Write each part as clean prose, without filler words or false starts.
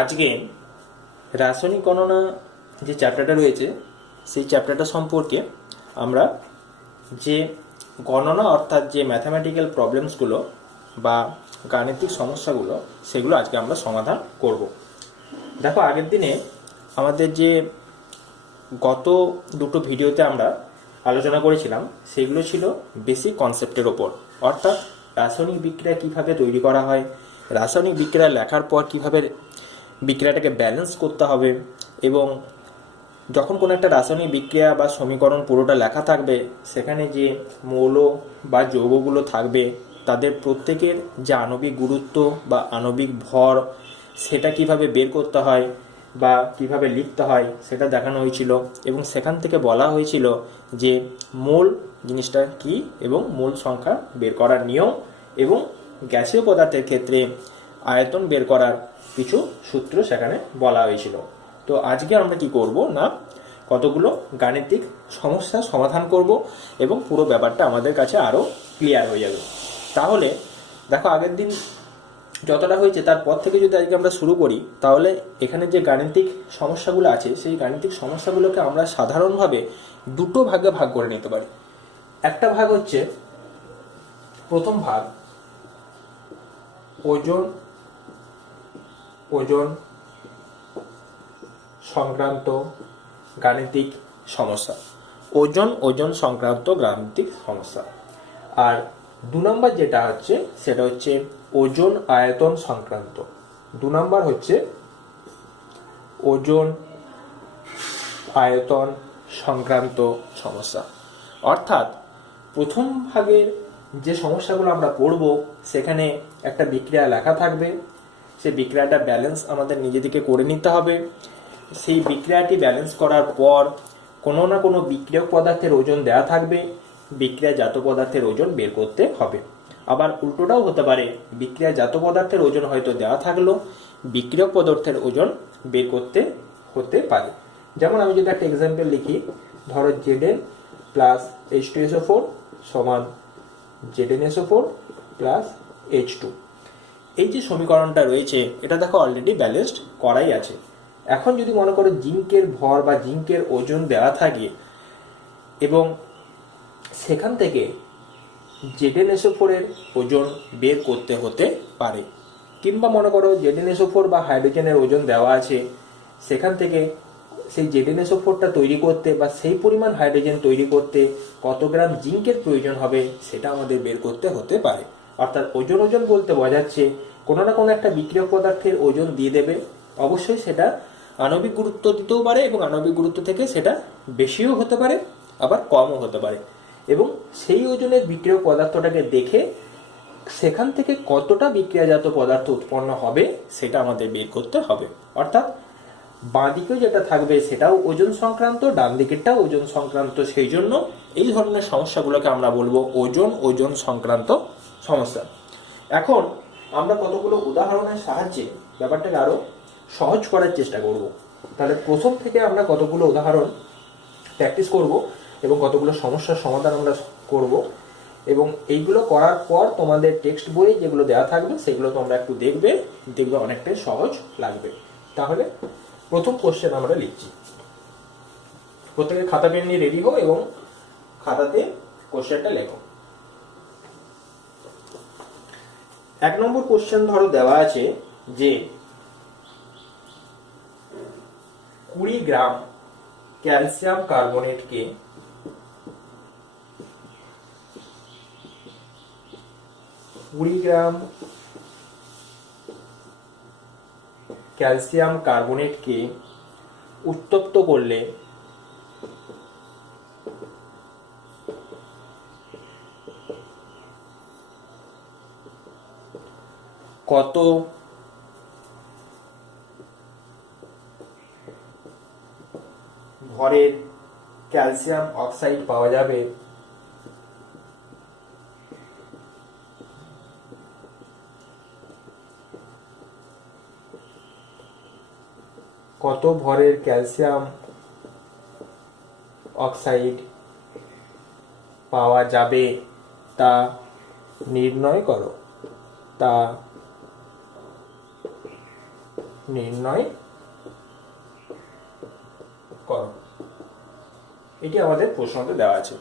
আজকে রাসায়নিক গণনা যে চ্যাপ্টারটা রয়েছে সেই চ্যাপ্টারটা সম্পর্কে আমরা যে গণনা অর্থাৎ যে ম্যাথামেটিক্যাল প্রবলেমসগুলো বা গাণিতিক সমস্যাগুলো সেগুলো আজকে আমরা সমাধান করব। দেখো, আগের দিনে আমাদের যে গত দুটো ভিডিওতে আমরা আলোচনা করেছিলাম সেগুলো ছিল বেসিক কনসেপ্টের ওপর, অর্থাৎ রাসায়নিক বিক্রিয়া কীভাবে তৈরি করা হয়, রাসায়নিক বিক্রিয়া লেখার পর কীভাবে বিক্রিয়াটাকে ব্যালেন্স করতে হবে, এবং যখন কোনো একটা রাসায়নিক বিক্রিয়া বা সমীকরণ পুরোটা লেখা থাকবে সেখানে যে মৌল বা যৌগগুলো থাকবে তাদের প্রত্যেকের যে আণবিক গুরুত্ব বা আণবিক ভর সেটা কিভাবে বের করতে হয় বা কিভাবে লিখতে হয় সেটা দেখানো হয়েছিল। এবং সেখান থেকে বলা হয়েছিল যে মোল জিনিসটা কি এবং মোল সংখ্যা বের করার নিয়ম এবং গ্যাসীয় পদার্থের ক্ষেত্রে আয়তন বের করার কিছু সূত্র সেখানে বলা হয়েছিল। তো আজকে আমরা কি করব না, কতগুলো গাণিতিক সমস্যা সমাধান করব এবং পুরো ব্যাপারটা আমাদের কাছে আরও ক্লিয়ার হয়ে যাবে। তাহলে দেখো, আগের দিন যতটা হয়েছে তারপর থেকে যদি আজকে আমরা শুরু করি তাহলে এখানে যে গাণিতিক সমস্যাগুলো আছে সেই গাণিতিক সমস্যাগুলোকে আমরা সাধারণভাবে দুটো ভাগে ভাগ করে নিতে পারি। একটা ভাগ হচ্ছে প্রথম ভাগ ওজন ওজন সংক্রান্ত গাণিতিক সমস্যা, ওজন সংক্রান্ত গাণিতিক সমস্যা। আর দু নম্বর যেটা হচ্ছে সেটা হচ্ছে ওজন আয়তন সংক্রান্ত। দু নম্বর হচ্ছে ওজন আয়তন সংক্রান্ত সমস্যা। অর্থাৎ প্রথম ভাগের যে সমস্যাগুলো আমরা পড়ব সেখানে একটা বিক্রিয়া লেখা থাকবে, সেই বিক্রিয়াটা ব্যালেন্স আমাদের নিজেদেরকে করে নিতে হবে। সেই বিক্রিয়াটি ব্যালেন্স করার পর কোনো না কোনো বিক্রিয়ক পদার্থের ওজন দেওয়া থাকবে, বিক্রিয়াজাত পদার্থের ওজন বের করতে হবে। আবার উল্টোটাও হতে পারে, বিক্রিয়াজাত পদার্থের ওজন হয়তো দেওয়া থাকলো, বিক্রিয়ক পদার্থের ওজন বের করতে হতে পারে। যেমন আমি যদি একটা এক্সাম্পল লিখি, ধরো Zn প্লাস H2SO4 সমান ZnSO4 প্লাস H2। এই যে সমীকরণটা রয়েছে এটা দেখো অলরেডি ব্যালেন্সড করাই আছে। এখন যদি মনে করো জিঙ্কের ভর বা জিঙ্কের ওজন দেওয়া থাকে এবং সেখান থেকে ZnSO4 এর ওজন বের করতে হতে পারে, কিংবা মনে করো ZnSO4 বা হাইড্রোজেনের ওজন দেওয়া আছে, সেখান থেকে সেই ZnSO4টা তৈরি করতে বা সেই পরিমাণ হাইড্রোজেন তৈরি করতে কত গ্রাম জিঙ্কের প্রয়োজন হবে সেটা আমাদের বের করতে হতে পারে। অর্থাৎ ওজন বলতে বোঝাচ্ছে কোনো না কোনো একটা বিক্রিয়ক পদার্থের ওজন দিয়ে দেবে, অবশ্যই সেটা আণবিক গুরুত্ব দিতেও পারে এবং আণবিক গুরুত্ব থেকে সেটা বেশিও হতে পারে আবার কমও হতে পারে, এবং সেই ওজনের বিক্রিয়ক পদার্থটাকে দেখে সেখান থেকে কতটা বিক্রিয়াজাত পদার্থ উৎপন্ন হবে সেটা আমাদের বের করতে হবে। অর্থাৎ বাঁ দিকেও যেটা থাকবে সেটাও ওজন সংক্রান্ত, ডান দিকেরটাও ওজন সংক্রান্ত। সেই জন্য এই ধরনের সমস্যাগুলোকে আমরা বলবো ওজন সংক্রান্ত সমস্যা। এখন আমরা কতগুলো উদাহরণের সাহায্যে ব্যাপারটাকে আরো সহজ করার চেষ্টা করব। তাহলে প্রথম থেকে আমরা কতগুলো উদাহরণ প্র্যাকটিস করব এবং কতগুলো সমস্যার সমাধান আমরা করব, এবং এইগুলো করার পর তোমাদের টেক্সট বইয়ে যেগুলো দেওয়া থাকবে সেগুলো তোমরা একটু দেখবে অনেকটাই সহজ লাগবে। তাহলে প্রথম কোশ্চেন আমরা লিখছি, প্রত্যেকে খাতা পেন নিয়ে রেডি হও এবং খাতাতে কোশ্চেনটা লেখো। 1 নম্বর কোশ্চেন ধরো দেওয়া আছে যে 20 গ্রাম ক্যালসিয়াম কার্বনেটকে 20 গ্রাম ক্যালসিয়াম কার্বনেটকে উত্তপ্ত করলে কত ভরের ক্যালসিয়াম অক্সাইড পাওয়া যাবে। কত ভরের ক্যালসিয়াম অক্সাইড পাওয়া যাবে তা নির্ণয় করো। নির্ণয় করো। এটি আমাদের প্রশ্নতে দেওয়া আছে।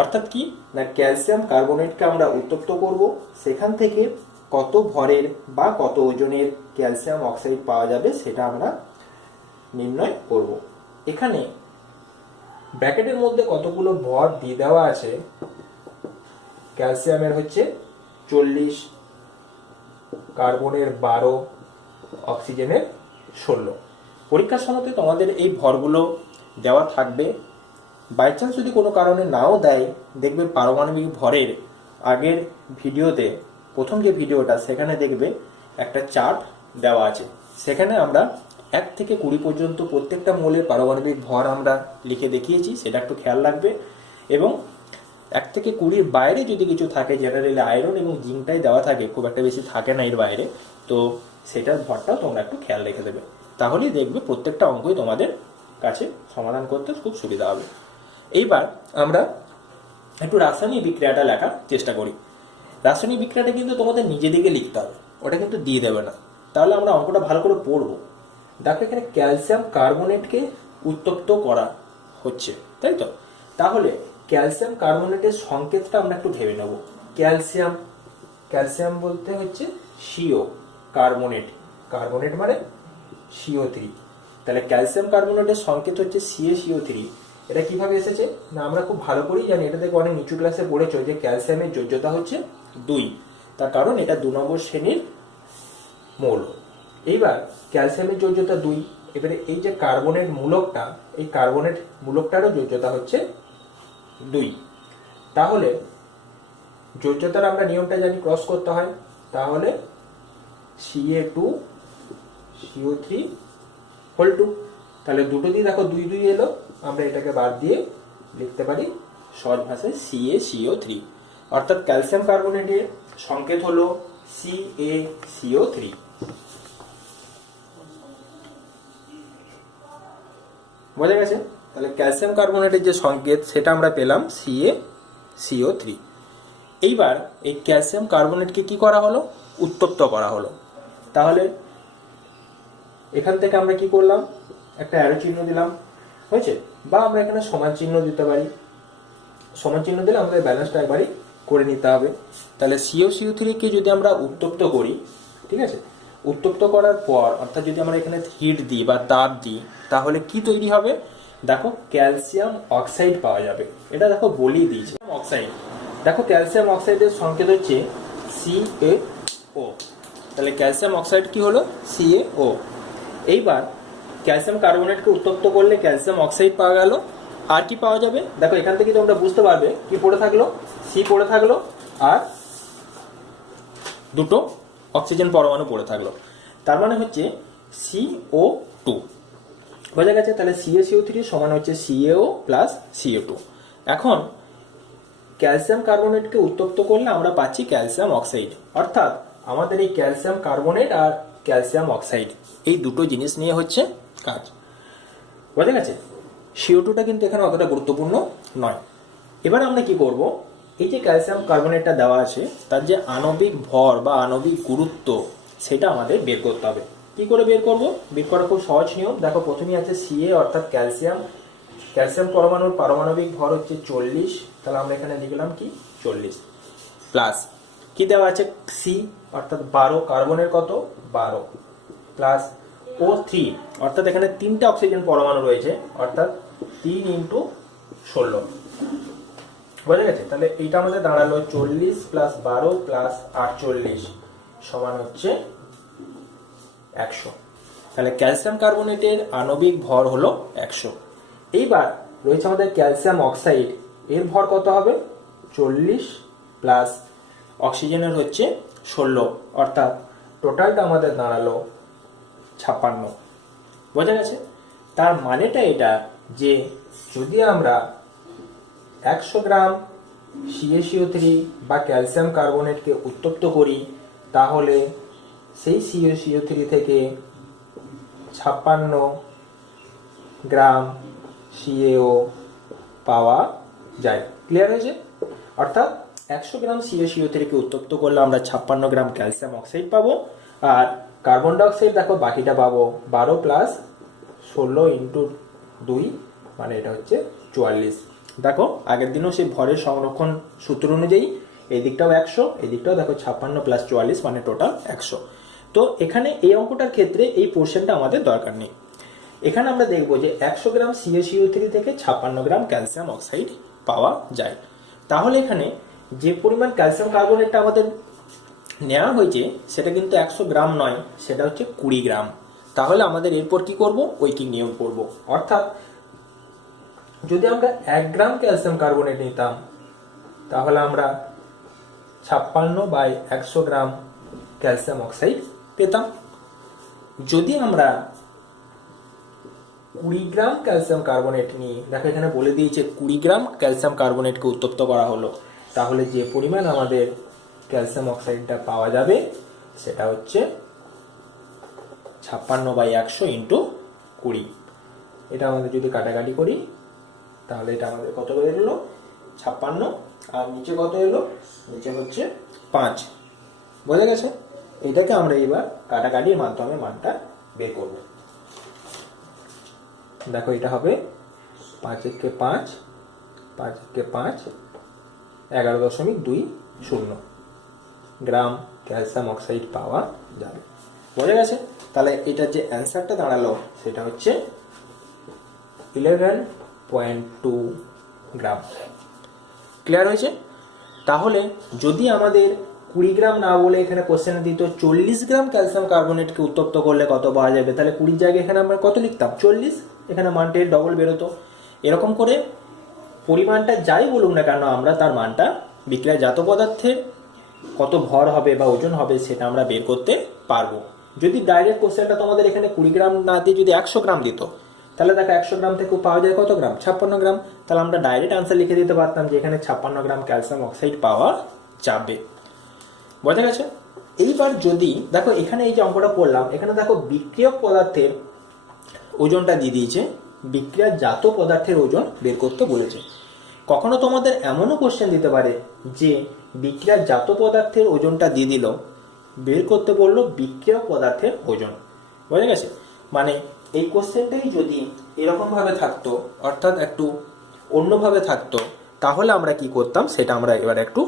অর্থাৎ কি না, ক্যালসিয়াম কার্বনেটকে আমরা উত্তপ্ত করব, সেখান থেকে কত ভরের বা কত ওজনের ক্যালসিয়াম অক্সাইড পাওয়া যাবে সেটা আমরা নির্ণয় করব। এখানে ব্র্যাকেটের মধ্যে কতগুলো ভর দিয়ে দেওয়া আছে। ক্যালসিয়ামের হচ্ছে 40, কার্বনের 12, অক্সিজেনের 16। পরীক্ষার সময়তে তোমাদের এই ভরগুলো দেওয়া থাকবে। বাই চান্স যদি কোনো কারণে নাও দেয়, দেখবে পারমাণবিক ভরের আগের ভিডিওতে, প্রথম যে ভিডিওটা, সেখানে দেখবে একটা চার্ট দেওয়া আছে। সেখানে আমরা 1 থেকে 20 পর্যন্ত প্রত্যেকটা মৌলের পারমাণবিক ভর আমরা লিখে দেখিয়েছি, সেটা একটু খেয়াল রাখবে। এবং 1 থেকে 20-র বাইরে যদি কিছু থাকে, জেনারেলি আয়রন এবং জিঙ্কটাই দেওয়া থাকে, খুব একটা বেশি থাকে না এর বাইরে, তো সেটার ভরটাও তোমরা একটু খেয়াল রেখে দেবে। তাহলেই দেখবে প্রত্যেকটা অঙ্কই তোমাদের কাছে সমাধান করতে খুব সুবিধা হবে। এইবার আমরা একটু রাসায়নিক বিক্রিয়াটা লেখার চেষ্টা করি। রাসায়নিক বিক্রিয়াটা কিন্তু তোমাদের নিজে দিকে লিখতে হবে, ওটা কিন্তু দিয়ে দেবে না, তাহলে আমরা অঙ্কটা ভালো করে পড়বো। দেখো এখানে ক্যালসিয়াম কার্বনেটকে উত্তপ্ত করা হচ্ছে, তাই তো? তাহলে ক্যালসিয়াম কার্বনেটের সংকেতটা আমরা একটু ভেবে নেব। ক্যালসিয়াম, ক্যালসিয়াম বলতে হচ্ছে CO, কার্বনেট, কার্বনেট মানে CO3। তাহলে ক্যালসিয়াম কার্বনেটের সংকেত হচ্ছে CaCO3। এটা কিভাবে এসেছে না, আমরা খুব ভালো করেই জানি, এটা থেকে অনেক নিচু ক্লাসে পড়েছো যে ক্যালসিয়ামের যোজ্যতা হচ্ছে 2, তার কারণ এটা 2 নম্বর শ্রেণীর মৌল। এইবার ক্যালসিয়ামের যোজ্যতা 2, এবারে এই যে কার্বনেট মূলকটা, এই কার্বনেট মূলকটারও যোজ্যতা হচ্ছে 2। তাহলে যোজ্যতার আমরা নিয়মটা জানি, ক্রস করতে হয়। তাহলে Ca2CO3 হোল 2, তাহলে দুটো দিয়ে দেখো 2 2 এলো, আমরা এটাকে বাদ দিয়ে লিখতে পারি সহজ ভাষায় CaCO3। অর্থাৎ ক্যালসিয়াম কার্বনেটের সংকেত হলো CaCO3। বোঝা গেছে? তাহলে ক্যালসিয়াম কার্বনেটের যে সংকেত সেটা আমরা পেলাম CaCO3। এইবার এই ক্যালসিয়াম কার্বনেটকে কি করা হলো? উত্তপ্ত করা হলো। তাহলে এখান থেকে আমরা কি করলাম? একটা অ্যারো চিহ্ন দিলাম, হয়েছে? বা আমরা এখানে সমান চিহ্ন দিতে পারি। সমান চিহ্ন দিলে আমাদের ব্যালেন্সটা একবারই করে নিতে হবে। তাহলে CaCO3 কে যদি আমরা উত্তপ্ত করি, ঠিক আছে, উত্তপ্ত করার পর অর্থাৎ যদি আমরা এখানে হিট দিই বা তাপ দিই, তাহলে কি তৈরি হবে? দেখো ক্যালসিয়াম অক্সাইড পাওয়া যাবে। এটা দেখো বলিয়ে দিয়েছে অক্সাইড। দেখো ক্যালসিয়াম অক্সাইডের সংকেত হচ্ছে CaO। তাহলে ক্যালসিয়াম অক্সাইড কি হলো? CaO। এইবার ক্যালসিয়াম কার্বনেটকে উত্তপ্ত করলে ক্যালসিয়াম অক্সাইড পাওয়া গেল। আর কি পাওয়া যাবে? দেখো এখান থেকে তোমরা বুঝতে পারবে কি পড়ে থাকলো, C পড়ে থাকলো আর দুটো অক্সিজেন পরমাণু পড়ে থাকলো। তার মানে হচ্ছে CO2। বোঝা গেছে? তাহলে CaCO3 সমান হচ্ছে CaO প্লাস CO2। এখন ক্যালসিয়াম কার্বনেটকে উত্তপ্ত করলে আমরা পাচ্ছি ক্যালসিয়াম অক্সাইড। অর্থাৎ আমাদের এই ক্যালসিয়াম কার্বনেট আর ক্যালসিয়াম অক্সাইড এই দুটো জিনিস নিয়ে হচ্ছে কাজ। বোঝা গেছে? CO2টা কিন্তু এখানে অতটা গুরুত্বপূর্ণ নয়। এবার আমরা কি করব? এই যে ক্যালসিয়াম কার্বনেটটা দেওয়া আছে তার যে আণবিক ভর বা আণবিক গুরুত্ব সেটা আমাদের বের করতে হবে। কি করে বের করব? বের করা খুব সহজ নিয়ম। দেখো প্রথমেই আছে Ca অর্থাৎ ক্যালসিয়াম। ক্যালসিয়াম পরমাণুর পারমাণবিক ভর হচ্ছে 40, তাহলে আমরা এখানে লিখলাম কি 40 প্লাস কি দেওয়া আছে C অর্থাৎ 12, কার্বনের কত 12 প্লাস O3 অর্থাৎ এখানে 3টে অক্সিজেন পরমাণু রয়েছে অর্থাৎ 3 × 16। বোঝা গেছে? তাহলে এইটা আমাদের দাঁড়ালো 40 প্লাস 12 প্লাস 48 সমান হচ্ছে 100। তাহলে ক্যালসিয়াম কার্বনেটের আণবিক ভর হলো 100। এইবার রয়েছে আমাদের ক্যালসিয়াম অক্সাইড, এর ভর কত হবে? 40 প্লাস অক্সিজেনের হচ্ছে 16 অর্থাৎ টোটালটা আমাদের দাঁড়ালো 56। বোঝা গেছে? তার মানেটা এটা যে যদি আমরা 100 গ্রাম CaCO3 বা ক্যালসিয়াম কার্বনেটকে উত্তপ্ত করি তাহলে সেই CaCO3 থেকে 56 গ্রাম CaO পাওয়া যায়। ক্লিয়ার হয়েছে? অর্থাৎ 100 গ্রাম CaCO3 কে উত্তপ্ত করলে আমরা 56 গ্রাম ক্যালসিয়াম অক্সাইড পাবো আর কার্বন ডাইঅক্সাইড দেখো বাকিটা পাবো 12 প্লাস 16 ইন্টু 2 মানে এটা হচ্ছে 44। দেখো আগের দিনও সেই ভরের সংরক্ষণ সূত্র অনুযায়ী এই দিকটাও 100, এই দিকটাও দেখো 56 প্লাস 44 মানে টোটাল 100। তো এখানে এই অঙ্কটার ক্ষেত্রে এই পোর্শনটা আমাদের দরকার নেই। এখানে আমরা দেখব যে 100 গ্রাম CaCO3 থেকে 56 গ্রাম ক্যালসিয়াম অক্সাইড পাওয়া যায়। তাহলে এখানে যে পরিমাণ ক্যালসিয়াম কার্বনেটটা আমাদের নেওয়া হয়েছে সেটা কিন্তু 100 গ্রাম নয়, সেটা হচ্ছে 20 গ্রাম। তাহলে আমাদের এরপর কি করব, ঐকিক নিয়ম করব। অর্থাৎ যদি আমরা 1 গ্রাম ক্যালসিয়াম কার্বনেট নিতাম তাহলে আমরা 56/100 গ্রাম ক্যালসিয়াম অক্সাইড পেতাম। যদি আমরা 20 গ্রাম ক্যালসিয়াম কার্বনেট নিই, দেখো এখানে বলে দিয়েছে 20 গ্রাম ক্যালসিয়াম কার্বনেটকে উত্তপ্ত করা হলো, তাহলে যে পরিমাণ আমাদের ক্যালসিয়াম অক্সাইডটা পাওয়া যাবে সেটা হচ্ছে 56/100 ইন্টু 20। এটা আমাদের যদি কাটাকাটি করি তাহলে এটা আমাদের কত বেরোলো 56, আর নিচে কত এলো, নিচে হচ্ছে 5। বোঝা গেছে? এটাকে আমরা এবার কাটাকাটির মাধ্যমে মানটা বের করব। দেখো এটা হবে 5 × 5, 5 × 5 11.20 গ্রাম ক্যালসিয়াম অক্সাইড পাওয়া যাবে। বোঝা গেছে? তাহলে এটা যে অ্যান্সারটা দাঁড়ালো সেটা হচ্ছে 11.2 গ্রাম। ক্লিয়ার হয়েছে? তাহলে যদি আমাদের 20 গ্রাম না বলে এখানে কোশ্চেনে দিত 40 গ্রাম ক্যালসিয়াম কার্বনেটকে উত্তপ্ত করলে কত পাওয়া যাবে, তাহলে 20 জায়গায় এখানে আমরা কত লিখতাম 40, এখানে মানটা ডবল বেরোতো। এরকম করে পরিমাণটা যাই বলুক না কেন আমরা তার মানটা বিক্রিয়াজাত পদার্থের কত ভর হবে বা ওজন হবে সেটা আমরা বের করতে পারবো। যদি ডাইরেক্ট কোশ্চেনটা তোমাদের এখানে 20 গ্রাম না দিয়ে যদি 100 গ্রাম দিত, তাহলে দেখো 100 গ্রাম থেকে পাওয়া যায় কত গ্রাম, 56 গ্রাম। তাহলে আমরা ডাইরেক্ট আনসার লিখে দিতে পারতাম যে এখানে 56 গ্রাম ক্যালসিয়াম অক্সাইড পাওয়া যাবে। বোঝা গেছে? এইবার যদি দেখো এখানে এই যে অঙ্কটা করলাম, এখানে দেখো বিক্রিয়ক পদার্থের ওজনটা দিয়ে দিয়েছে, বিক্রিয়াজাত পদার্থের ওজন বের করতে বলেছে। কখনো তোমাদের এমনও কোশ্চেন দিতে পারে যে বিক্রিয়াজাত পদার্থের ওজনটা দিয়ে দিল, বের করতে বললো বিক্রিয়ক পদার্থের ওজন। বোঝা গেছে? মানে এই কোশ্চেনটাই যদি এরকম ভাবে থাকতো, অর্থাৎ একটু অন্যভাবে থাকতো, তাহলে আমরা কি করতাম সেটা আমরা এবার একটু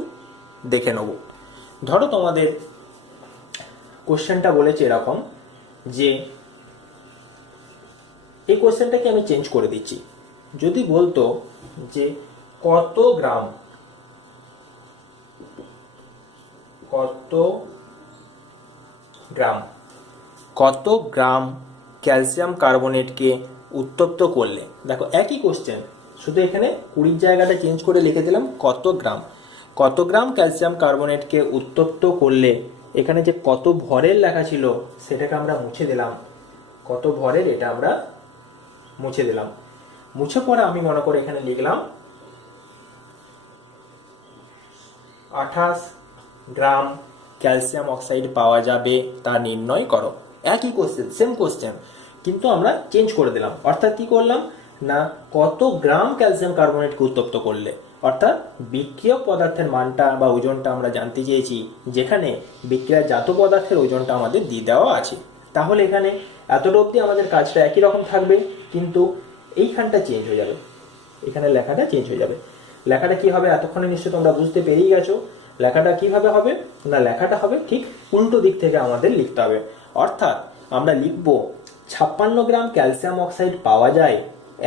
দেখে নেব। ধরো তোমাদের কোশ্চেনটা বলেছে এরকম যে, এই কোশ্চেনটাকে আমি চেঞ্জ করে দিচ্ছি। যদি বলতো যে কত গ্রাম ক্যালসিয়াম কার্বনেটকে উত্তপ্ত করলে, দেখো একই কোশ্চেন, শুধু এখানে 20 জায়গাটা চেঞ্জ করে লিখে দিলাম কত গ্রাম ক্যালসিয়াম কার্বনেটকে উত্তপ্ত করলে, এখানে যে কত ভরের লেখা ছিল সেটাকে আমরা মুছে দিলাম, কত ভরের এটা আমরা মুছে দিলাম। মুছে পরে আমি মনে করে এখানে লিখলাম 28 গ্রাম ক্যালসিয়াম অক্সাইড পাওয়া যাবে তা নির্ণয় করো। একই কোশ্চেন, সেম কোশ্চেন, কিন্তু আমরা চেঞ্জ করে দিলাম। অর্থাৎ কি করলাম না, কত গ্রাম ক্যালসিয়াম কার্বনেটকে উত্তপ্ত করলে, অর্থাৎ বিক্রিয়ক পদার্থের মানটা বা ওজনটা আমরা জানতে চেয়েছি, যেখানে বিক্রিয়াজাত পদার্থের ওজনটা আমাদের দিয়ে দেওয়া আছে। তাহলে এখানে এতটা অবধি আমাদের কাজটা একই রকম থাকবে, কিন্তু এইখানটা চেঞ্জ হয়ে যাবে, এখানে লেখাটা চেঞ্জ হয়ে যাবে। লেখাটা কি হবে এতক্ষণে নিশ্চয়ই তোমরা বুঝতে পেরেই গেছো। লেখাটা কিভাবে হবে না, লেখাটা হবে ঠিক উল্টো দিক থেকে আমাদের লিখতে হবে। অর্থাৎ আমরা লিখব 56 গ্রাম ক্যালসিয়াম অক্সাইড পাওয়া যায়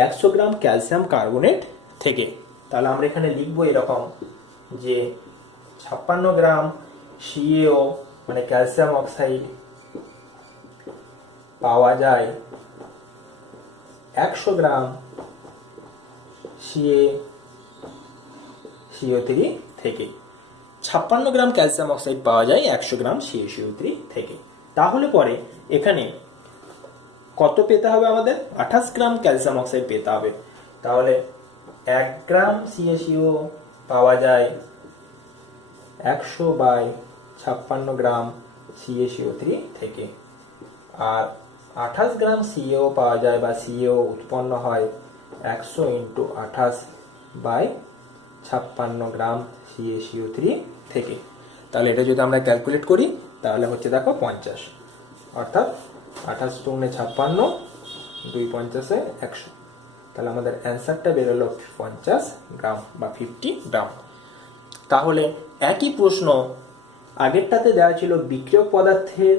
100 গ্রাম ক্যালসিয়াম কার্বনেট থেকে। তাহলে আমরা এখানে লিখবো এরকম যে 56 গ্রাম CaO মানে ক্যালসিয়াম অক্সাইড পাওয়া যায় 100 গ্রাম CaCO3 থেকে। 56 গ্রাম ক্যালসিয়াম অক্সাইড পাওয়া যায় 100 গ্রাম CaCO3 থেকে। তাহলে পরে এখানে কত পেতে হবে আমাদের, 28 গ্রাম ক্যালসিয়াম অক্সাইড পেতে হবে। তাহলে 1 গ্রাম CaCO পাওয়া যায় 100/56 গ্রাম CaCO3 থেকে, আর 28 গ্রাম CaO পাওয়া যায় বা CaO উৎপন্ন হয় 100 × 28/56 গ্রাম CaCO3 থেকে। তাহলে এটা যদি আমরা ক্যালকুলেট করি তাহলে হচ্ছে দেখো 50। অর্থাৎ 28 দুগুণে 56, 2 50-এ 100। তাহলে আমাদের অ্যান্সারটা বেরোলো 50 গ্রাম বা 50 গ্রাম। তাহলে একই প্রশ্ন আগেরটাতে দেওয়া ছিল বিক্রিয়ক পদার্থের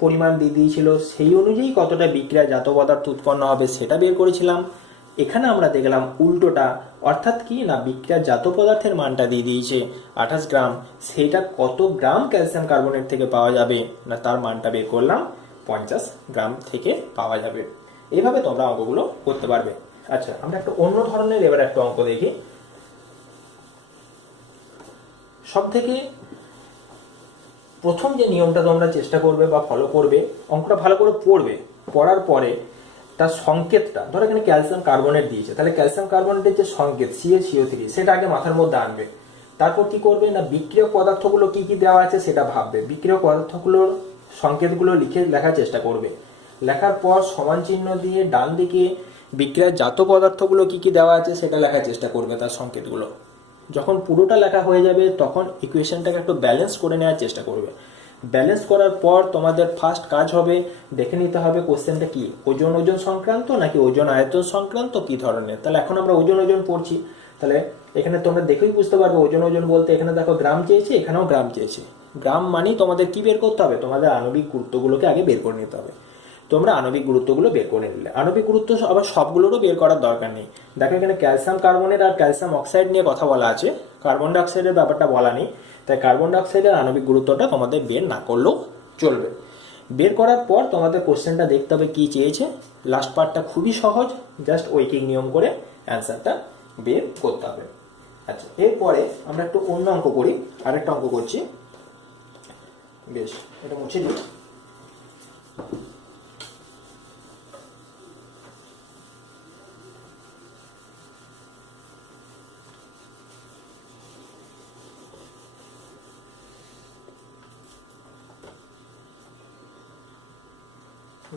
পরিমাণ দিয়ে দিয়েছিল, সেই অনুযায়ী কতটা বিক্রিয়াজাত পদার্থ উৎপন্ন হবে সেটা বের করেছিলাম। এখানে আমরা দেখলাম উল্টোটা, অর্থাৎ কি না বিক্রিয়াজাত পদার্থের মানটা দিয়ে দিয়েছে 28 গ্রাম, সেইটা কত গ্রাম ক্যালসিয়াম কার্বনেট থেকে পাওয়া যাবে না তার মানটা বের করলাম 50 গ্রাম থেকে পাওয়া যাবে। এইভাবে তোমরা অঙ্কগুলো করতে পারবে। আচ্ছা, আমরা একটা অন্য ধরনের এবার একটা অঙ্ক দেখি। সব থেকে প্রথম যে নিয়মটা তোমরা চেষ্টা করবে বা ফলো করবে, অঙ্কটা ভালো করে পড়বে, পড়ার পরে তার সংকেতটা, ধরো এখানে ক্যালসিয়াম কার্বনেট দিয়েছে, তাহলে ক্যালসিয়াম কার্বনেটের যে সংকেত CaCO3 সেটা আগে মাথার মধ্যে আনবে। তারপর কি করবে না বিক্রিয়ক পদার্থগুলো কি কি দেওয়া আছে সেটা ভাববে, বিক্রিয়ক পদার্থগুলোর সংকেতগুলো লেখার চেষ্টা করবে। লেখার পর সমান চিহ্ন দিয়ে ডান দিকে বিক্রিয়াজাত পদার্থগুলো কি কি দেওয়া আছে সেটা লেখার চেষ্টা করবে, তার সংকেতগুলো। যখন পুরোটা লেখা হয়ে যাবে তখন ইকুয়েশনটাকে একটু ব্যালেন্স করে নেওয়ার চেষ্টা করবে। ব্যালেন্স করার পর তোমাদের ফার্স্ট কাজ হবে দেখে নিতে হবে কোশ্চেনটা কি ওজন সংক্রান্ত নাকি ওজন আয়তন সংক্রান্ত, কি ধরনের। তাহলে এখন আমরা ওজন পড়ছি, তাহলে এখানে তোমরা দেখেই বুঝতে পারবে ওজন বলতে এখানে দেখো গ্রাম চেয়েছে, এখানেও গ্রাম চেয়েছে। গ্রাম মানে তোমাদের কি বের করতে হবে, তোমাদের আণবিক গুরুত্বগুলোকে আগে বের করে নিতে হবে। তোমরা আণবিক গুরুত্বগুলো বের করে নিলে, আণবিক গুরুত্ব আবার সবগুলোরও বের করার দরকার নেই। দেখো এখানে ক্যালসিয়াম কার্বনেট আর ক্যালসিয়াম অক্সাইড নিয়ে কথা বলা আছে, কার্বন ডাইঅক্সাইডের ব্যাপারটা বলা নেই, তাই কার্বন ডাইঅক্সাইডের আণবিক গুরুত্বটা তোমাদের বের না করলেও চলবে। বের করার পর তোমাদের কোশ্চেনটা দেখতে হবে কি চেয়েছে। লাস্ট পার্টটা খুবই সহজ, জাস্ট ঐকিক নিয়ম করে অ্যান্সারটা বের করতে হবে। আচ্ছা, এরপরে আমরা একটু অন্য অঙ্ক করি, আরেকটা অঙ্ক করছি। বেশ, এটা মুছে দিই।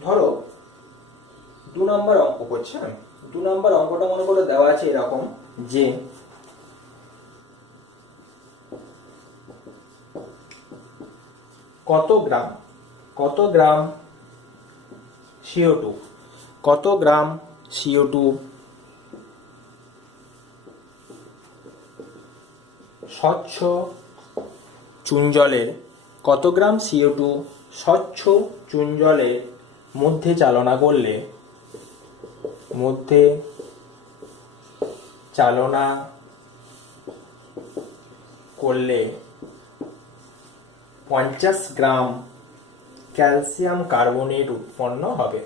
ধরো 2 নম্বর অঙ্ক করছি। 2 নম্বর অঙ্কটা মনে করে দেওয়া আছে এরকম যে কত গ্রাম CO2 স্বচ্ছ চুন জলের স্বচ্ছ চুন জলের মধ্যে চালনা করলে 50 গ্রাম ক্যালসিয়াম কার্বনেট উৎপন্ন হবে।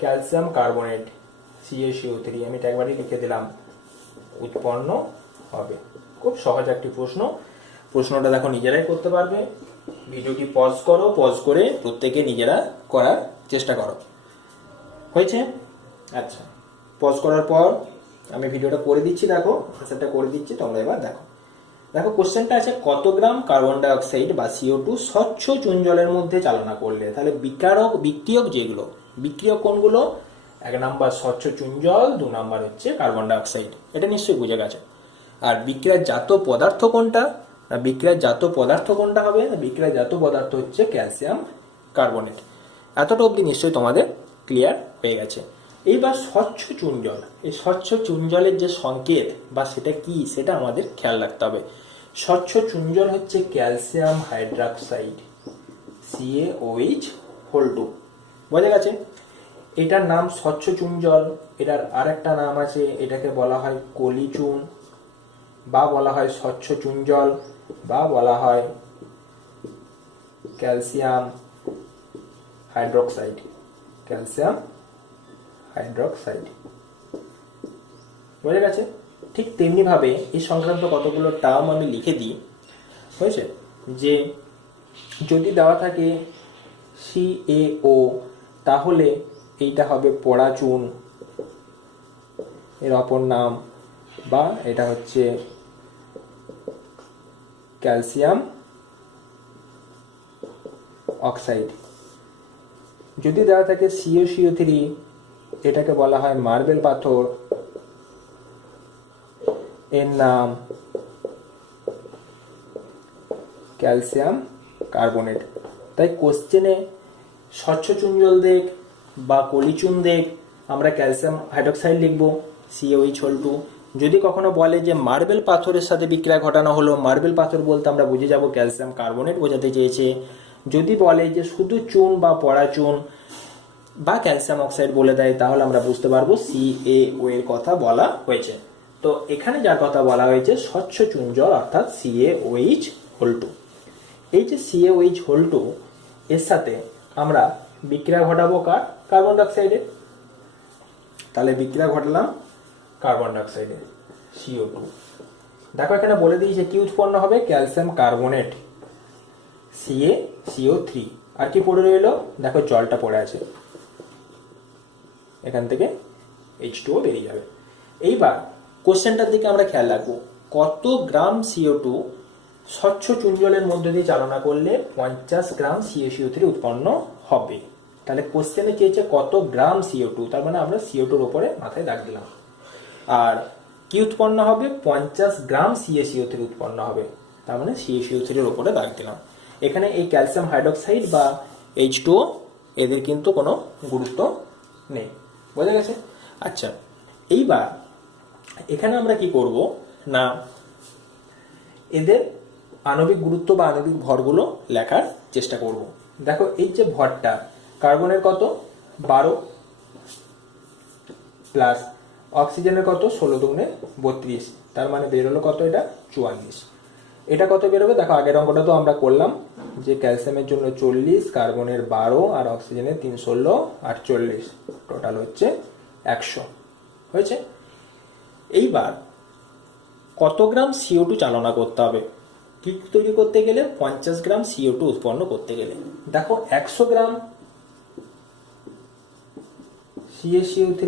ক্যালসিয়াম কার্বনেট CaCO3 আমি এটা একবারই লিখে দিলাম, উৎপন্ন হবে। খুব সহজ একটি প্রশ্নটা দেখো নিজেরাই করতে পারবে। ভিডিওটি পজ করে প্রত্যেকে নিজেরা করার চেষ্টা করো। হয়েছে? আচ্ছা, পজ করার পর আমি ভিডিওটা করে দিচ্ছি, দেখো আনসারটা করে দিচ্ছি, তোমরা এবার দেখো কোশ্চেনটা আছে কত গ্রাম কার্বন ডাইঅক্সাইড বা CO2 স্বচ্ছ চুন জলের মধ্যে চালনা করলে। তাহলে বিক্রিয়ক কোনগুলো, 1 নাম্বার স্বচ্ছ চুন জল, 2 নাম্বার হচ্ছে কার্বন ডাইঅক্সাইড, এটা নিশ্চয়ই বুঝে গেছে। আর বিক্রিয়াজাত পদার্থ কোনটা হবে, বিক্রিয়াজাত পদার্থ হচ্ছে ক্যালসিয়াম কার্বনেট। এতটা অবধি নিশ্চয়ই তোমাদের ক্লিয়ার হয়ে গেছে। এইবার স্বচ্ছ চুন জল, এই স্বচ্ছ চুন জলের যে সংকেত বা সেটা কি সেটা আমাদের খেয়াল রাখতে হবে। স্বচ্ছ চুন জল হচ্ছে ক্যালসিয়াম হাইড্রক্সাইড CaOH2, বোঝা গেছে। এটার নাম স্বচ্ছ চুন জল, এটার আরেকটা নাম আছে, এটাকে বলা হয় কলি চুন, বা বলা হয় স্বচ্ছ চুন জল, বা বলা হয় ক্যালসিয়াম হাইড্রক্সাইড। বোঝা গেছে। ঠিক তেমনি ভাবে এই সংক্রান্ত কতগুলো টার্ম আমি লিখে দিই। হয়েছে, যে যদি দেওয়া থাকে CaO তাহলে এইটা হবে পোড়া চুন, এর অপর নাম, বা এটা হচ্ছে ক্যালসিয়াম অক্সাইড। যদি দেওয়া থাকে CaCO3 এটাকে বলা হয় মার্বেল পাথর, এর নাম ক্যালসিয়াম কার্বনেট। তাই কোশ্চেনে স্বচ্ছ চুন জল দেখ বা কলি চুন দেখ আমরা ক্যালসিয়াম হাইড্রোক্সাইড লিখব CaOH2। যদি কখনো বলে যে মার্বেল পাথরের সাথে বিক্রিয়া ঘটানো হলো, মার্বেল পাথর বলতে আমরা বুঝে যাব ক্যালসিয়াম কার্বনেট বোঝাতে চেয়েছে। যদি বলে যে শুধু চুন বা পড়া চুন বা ক্যালসিয়াম অক্সাইড বলে দেয়, তাহলে আমরা বুঝতে পারবো CaO এর কথা বলা হয়েছে। তো এখানে যার কথা বলা হয়েছে স্বচ্ছ চুন জল অর্থাৎ CaOH2। এই যে CaOH2 এর সাথে আমরা বিক্রিয়া ঘটাবো কার্বন ডাইঅক্সাইডের। তাহলে বিক্রিয়া ঘটালাম কার্বন ডাইঅক্সাইডের CO2। দেখো এখানে বলে দিয়েছে কি উৎপন্ন হবে, ক্যালসিয়াম কার্বনেট CaCO3। আর কি পড়ে রইল, দেখো জলটা পড়ে আছে, এখান থেকে H2O বেরিয়ে যাবে। এইবার কোশ্চেনটার দিকে আমরা খেয়াল রাখবো, কত গ্রাম CO2 স্বচ্ছ চুন জলের মধ্যে দিয়ে চালনা করলে 50 গ্রাম CaCO3 উৎপন্ন হবে। তাহলে কোশ্চেনে চেয়েছে কত গ্রাম CO2, তার মানে আমরা CO2 এর উপরে মাথায় দাগ দিলাম। আর কি উৎপন্ন হবে, 50 গ্রাম CaCO3 উৎপন্ন হবে, তার মানে CaCO3 এর উপরে দাগ দিলাম। এখানে এই ক্যালসিয়াম হাইড্রোক্সাইড বা H2O এদের কিন্তু কোনো গুরুত্ব নেই, বোঝা গেছে? আচ্ছা, এইবার এখানে আমরা কি করব না, এদের আণবিক গুরুত্ব বা আণবিক ভরগুলো লেখার চেষ্টা করব। দেখো এই যে ভরটা, কার্বনের কত 12 প্লাস অক্সিজেনের কত 16 দুগুণে 32, তার মানে বেরোলো কত, এটা 44। এটা কত বেরোবে, দেখো আগের অঙ্কটা তো আমরা করলাম যে ক্যালসিয়ামের জন্য 40, কার্বনের 12 আর অক্সিজেনের 3, 16, 48, টোটাল হচ্ছে 100 হয়েছে। এইবার কত গ্রাম CO2 চালনা করতে হবে কি তৈরি করতে গেলে, 50 গ্রাম CO2 উৎপন্ন করতে গেলে। দেখো 100 গ্রাম CaCO3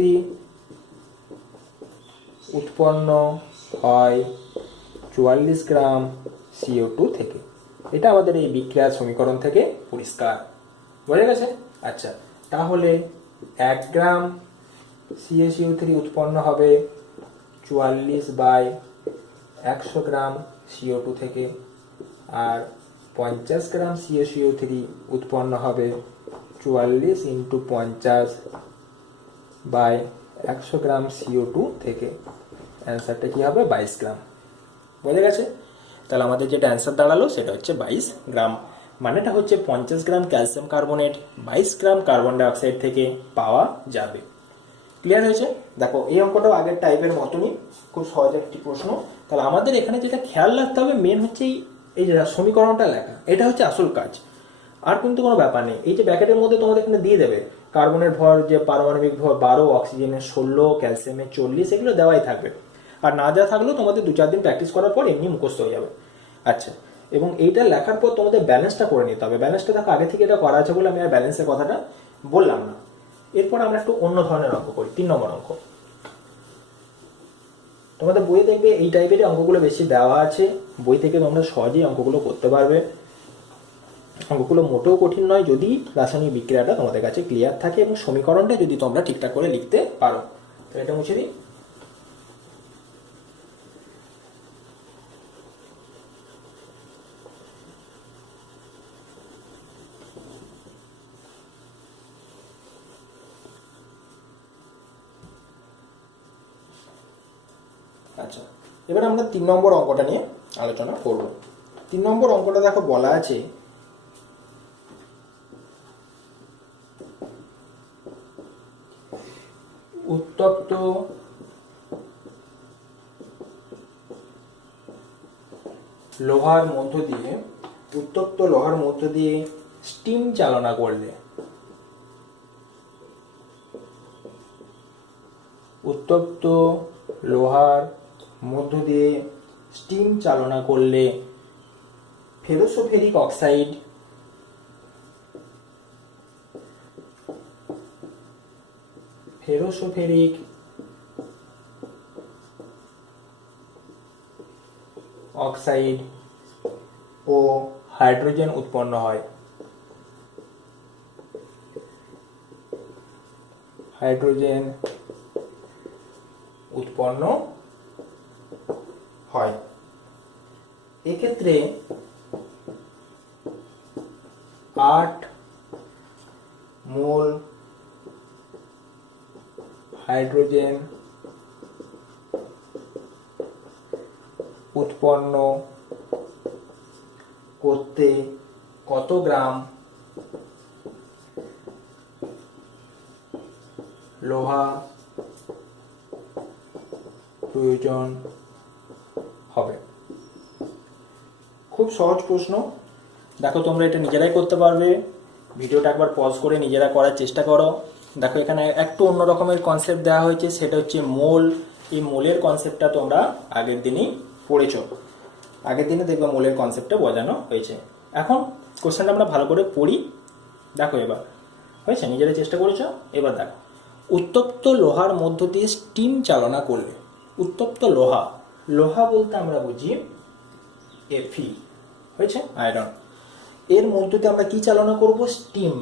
উৎপন্ন হয় 44 গ্রাম CO2 থেকে। এটা আমাদের এই বিক্রিয়ার সমীকরণ থেকে পরিষ্কার, বোঝা গেছে? আচ্ছা, তাহলে 1 গ্রাম CaCO3 উৎপন্ন হবে 44/100 গ্রাম CO2 থেকে, আর 50 গ্রাম CaCO3 উৎপন্ন হবে 44 × 50/100 গ্রাম CO2 থেকে। অ্যান্সারটা কি হবে, 22 গ্রাম, বোঝা গেছে? তাহলে আমাদের যেটা অ্যান্সার দাঁড়ালো সেটা হচ্ছে 22 গ্রাম। মানেটা হচ্ছে 50 গ্রাম ক্যালসিয়াম কার্বনেট 22 গ্রাম কার্বন ডাইঅক্সাইড থেকে পাওয়া যাবে। ক্লিয়ার হয়েছে? দেখো এই অঙ্কটাও আগের টাইপের মতনই, খুব সহজ একটি প্রশ্ন। তাহলে আমাদের এখানে যেটা খেয়াল রাখতে হবে মেন হচ্ছে এই যে সমীকরণটা লেখা, এটা হচ্ছে আসল কাজ, আর কিন্তু কোনো ব্যাপার নেই। এই যে ব্র্যাকেটের মধ্যে তোমাদের এখানে দিয়ে দেবে কার্বনের ভর, যে পারমাণবিক ভর 12, অক্সিজেনের 16, ক্যালসিয়ামের 40, এগুলো দেওয়াই থাকবে। আর না যা থাকলেও তোমাদের 2-4 দিন প্র্যাকটিস করার পর এমনি মুখস্থ হয়ে যাবে। আচ্ছা, এবং এইটা লেখার পর তোমাদের ব্যালেন্সটা করে নিতে হবে। ব্যালেন্সটা দেখো আগে থেকে এটা করা আছে বলে আমি আর ব্যালেন্সের কথাটা বললাম না। এরপর আমরা একটু অন্য ধরনের অঙ্ক করি। 3 নম্বর অঙ্ক, তোমাদের বই দেখবে এই টাইপের অঙ্কগুলো বেশি দেওয়া আছে, বই থেকে তোমরা সহজেই অঙ্কগুলো করতে পারবে। অঙ্কগুলো মোটেও কঠিন নয় যদি রাসায়নিক বিক্রিয়াটা তোমাদের কাছে ক্লিয়ার থাকে এবং সমীকরণটা যদি তোমরা ঠিকঠাক করে লিখতে পারো। তো এটা মুছে দিই। আচ্ছা, এবার আমরা 3 নম্বর অঙ্কটা নিয়ে আলোচনা করব। 3 নম্বর অঙ্কটা দেখো বলা আছে উত্তপ্ত লোহার মধ্য দিয়ে স্টিম চালনা করলে, উত্তপ্ত লোহার মধ্য দিয়ে স্টিম চালনা করলে ফেরোসোফেরিক অক্সাইড ও হাইড্রোজেন উৎপন্ন হয়। এক্ষেত্রে 8 হাইড্রোজেন উৎপন্ন করতে কত গ্রাম লোহা প্রয়োজন হবে? খুব সহজ প্রশ্ন। দেখো তোমরা এটা নিজেরাই করতে পারবে। ভিডিওটা একবার পজ করে নিজেরা করার চেষ্টা করো। দেখো এখানে একটু অন্য রকমের কনসেপ্ট দেওয়া হয়েছে, সেটা হচ্ছে মোল। এই মোলের কনসেপ্টটা তোমরা আগের দিনই পড়েছো। আগের দিনে দেখবে মোলের কনসেপ্টটা বোঝানো হয়েছে। এখন কোশ্চেনটা আমরা ভালো করে পড়ি। দেখো এবার হয়েছে, নিজেরা চেষ্টা করেছো। এবার দেখো, উত্তপ্ত লোহার মধ্য দিয়ে স্টিম চালনা করলে, উত্তপ্ত লোহা, লোহা বলতে আমরা বুঝি Fe, হয়েছে আয়রন, এর মধ্য দিয়ে আমরা কি চালনা করব? স্টিম।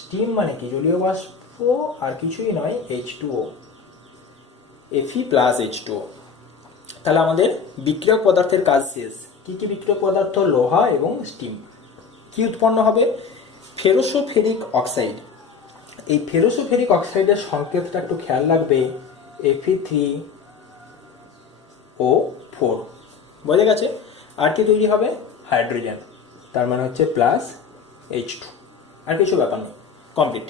স্টিম মানে কি? জলীয় বাষ্প, আর কিছুই নয়, H2O, Fe প্লাস H2O। তাহলে আমাদের বিক্রিয়ক পদার্থের কাজ শেষ। কি কি বিক্রিয়ক পদার্থ? লোহা এবং স্টিম। কি উৎপন্ন হবে? ফেরোসোফেরিক অক্সাইড। এই ফেরোসোফেরিক অক্সাইডের সংকেতটা একটু খেয়াল রাখবে, Fe3O4। বোঝা গেছে? আর কি তৈরি হবে? হাইড্রোজেন, তার মানে হচ্ছে প্লাস H2। আর কিছু ব্যাপার নেই, কমপ্লিট।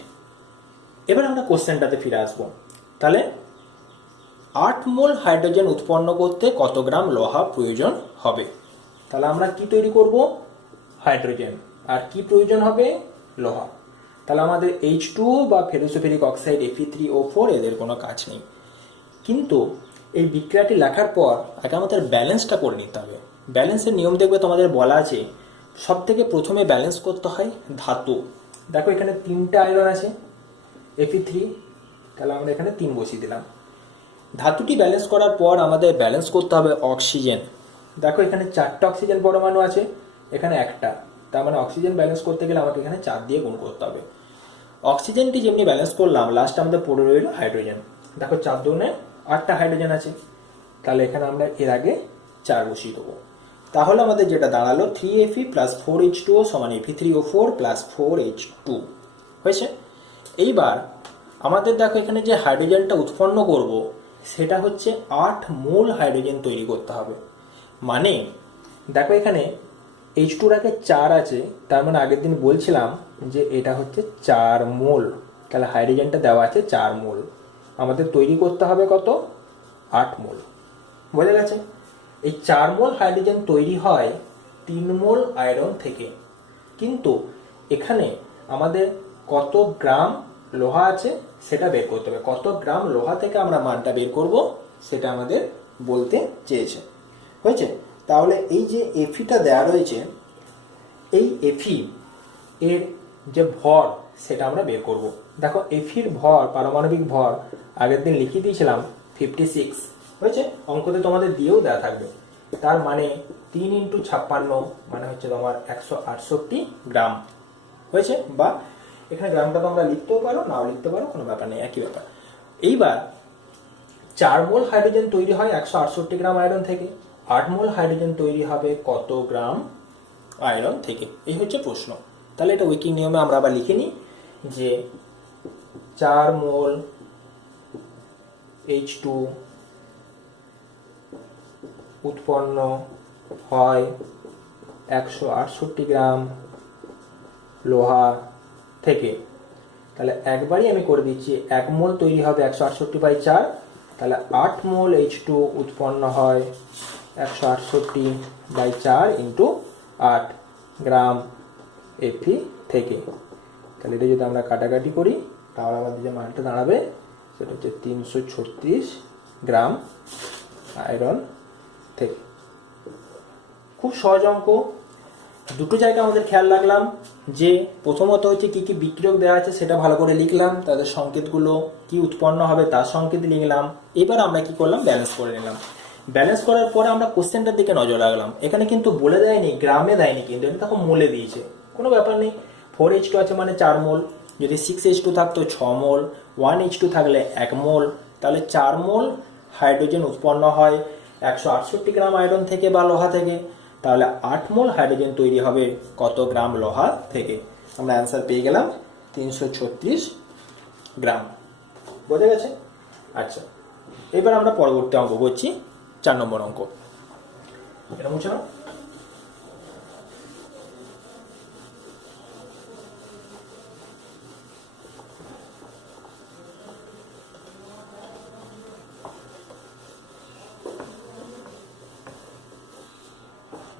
এবার আমরা কোশ্চেনটাতে ফিরে আসবো। তাহলে 8 মোল হাইড্রোজেন উৎপন্ন করতে কত গ্রাম লোহা প্রয়োজন হবে? তাহলে আমরা কি তৈরি করব? হাইড্রোজেন। আর কি প্রয়োজন হবে? লোহা। তাহলে আমাদের H2O বা ফেরোসোফেরিক অক্সাইড Fe3O4 এদের কোনো কাজ নেই। কিন্তু এই বিক্রিয়াটি লেখার পর আগে আমাদের ব্যালেন্সটা করে নিতে হবে। ব্যালেন্সের নিয়ম দেখবে তোমাদের বলা আছে, সব থেকে প্রথমে ব্যালেন্স করতে হয় ধাতু। দেখো এখানে 3টা আয়রন আছে, Fe3, তাহলে আমরা এখানে 3 বসিয়ে দিলাম। ধাতুটি ব্যালেন্স করার পর আমাদের ব্যালেন্স করতে হবে অক্সিজেন। দেখো এখানে 4টা অক্সিজেন পরমাণু আছে, এখানে একটা, তার মানে অক্সিজেন ব্যালেন্স করতে গেলে আমাকে এখানে 4 দিয়ে গুণ করতে হবে। অক্সিজেনটি যেমনি ব্যালেন্স করলাম, লাস্ট আমাদের পড়ে রইল হাইড্রোজেন। দেখো 4 দুগুণে 8টা হাইড্রোজেন আছে, তাহলে এখানে আমরা এর আগে 4 বসিয়ে দেবো। তাহলে আমাদের যেটা দাঁড়ালো 3Fe প্লাস 4H2O সমান Fe3O4 প্লাস 4H2 হয়েছে। এইবার আমাদের দেখো এখানে যে হাইড্রোজেনটা উৎপন্ন করব, সেটা হচ্ছে 8 মোল হাইড্রোজেন তৈরি করতে হবে। মানে দেখো এখানে H2 আগে 4 আছে, তার মানে আগের দিন বলছিলাম যে এটা হচ্ছে 4 মোল। তাহলে হাইড্রোজেনটা দেওয়া আছে 4 মোল, আমাদের তৈরি করতে হবে কত? 8 মোল। বোঝা গেছে? এই 4 মোল হাইড্রোজেন তৈরি হয় 3 মোল আয়রন থেকে। কিন্তু এখানে আমাদের কত গ্রাম লোহা আছে সেটা বের করতে হবে। কত গ্রাম লোহা থেকে আমরা মানটা বের করব সেটা আমাদের বলতে চেয়েছে। হয়েছে? তাহলে এই যে Feটা দেওয়া রয়েছে, এই Fe এর যে ভর সেটা আমরা বের করব। দেখো Feর ভর, পারমাণবিক ভর আগের দিন লিখে দিয়েছিলাম 56। হয়েছে? অঙ্কতে তোমাদের দিয়েও দেওয়া থাকবে। তার মানে 3 × 56 মানে হচ্ছে তোমার 168 গ্রাম। হয়েছে? বা এখানে গ্রামটা তোমরা লিখতেও পারো, নাও লিখতে পারো, কোনো ব্যাপার নেই, একই ব্যাপার। এইবার 4 মোল হাইড্রোজেন তৈরি হয় 168 গ্রাম আয়রন থেকে। 8 মোল হাইড্রোজেন তৈরি হবে কত গ্রাম আয়রন থেকে? এই হচ্ছে প্রশ্ন। তাহলে এটা উইকিং নিয়মে আমরা আবার লিখে নিই যে 4 মোল H2 উৎপন্ন হয় 168 গ্রাম লোহা থেকে। তাহলে একবারই আমি করে দিচ্ছি, 1 মোল তৈরি হবে 168/4, তাহলে 8 মোল H2 উৎপন্ন হয় 168/4 × 8 গ্রাম Fe থেকে। তাহলে এটা যদি আমরা কাটাকাটি করি, তাহলে আমাদের যে মানটা দাঁড়াবে সেটা হচ্ছে 336 গ্রাম আয়রন থেকে। খুব সহজ অঙ্ক। দুটো জায়গা আমাদের খেয়াল রাখলাম যে প্রথমত হচ্ছে কি কি বিক্রিয়ক দেওয়া আছে সেটা ভালো করে লিখলাম, তাদের সংকেতগুলো কি উৎপন্ন হবে তার সংকেত লিখলাম। এবার আমরা কি করলাম? ব্যালেন্স করে নিলাম। ব্যালেন্স করার পরে আমরা কোশ্চেনটার দিকে নজর রাখলাম। এখানে কিন্তু বলে দেয়নি, গ্রামে দেয়নি, কিন্তু এটা তখন মোলে দিয়েছে, কোনো ব্যাপার নেই। 4H2 আছে মানে 4 মোল, যদি 6H2 থাকতো 6 মোল, 1H2 থাকলে 1 মোল, তাহলে 4 মোল হাইড্রোজেন উৎপন্ন হয় 168 গ্রাম আয়রন থেকে বা লোহা থেকে। তাহলে 8 মোল হাইড্রোজেন তৈরি হবে কত গ্রাম লোহা থেকে? আমরা অ্যান্সার পেয়ে গেলাম 336 গ্রাম। বোঝা গেছে? আচ্ছা, এবার আমরা পরবর্তী অঙ্ক করছি, 4 নম্বর অঙ্ক। এটা মুছে নাও।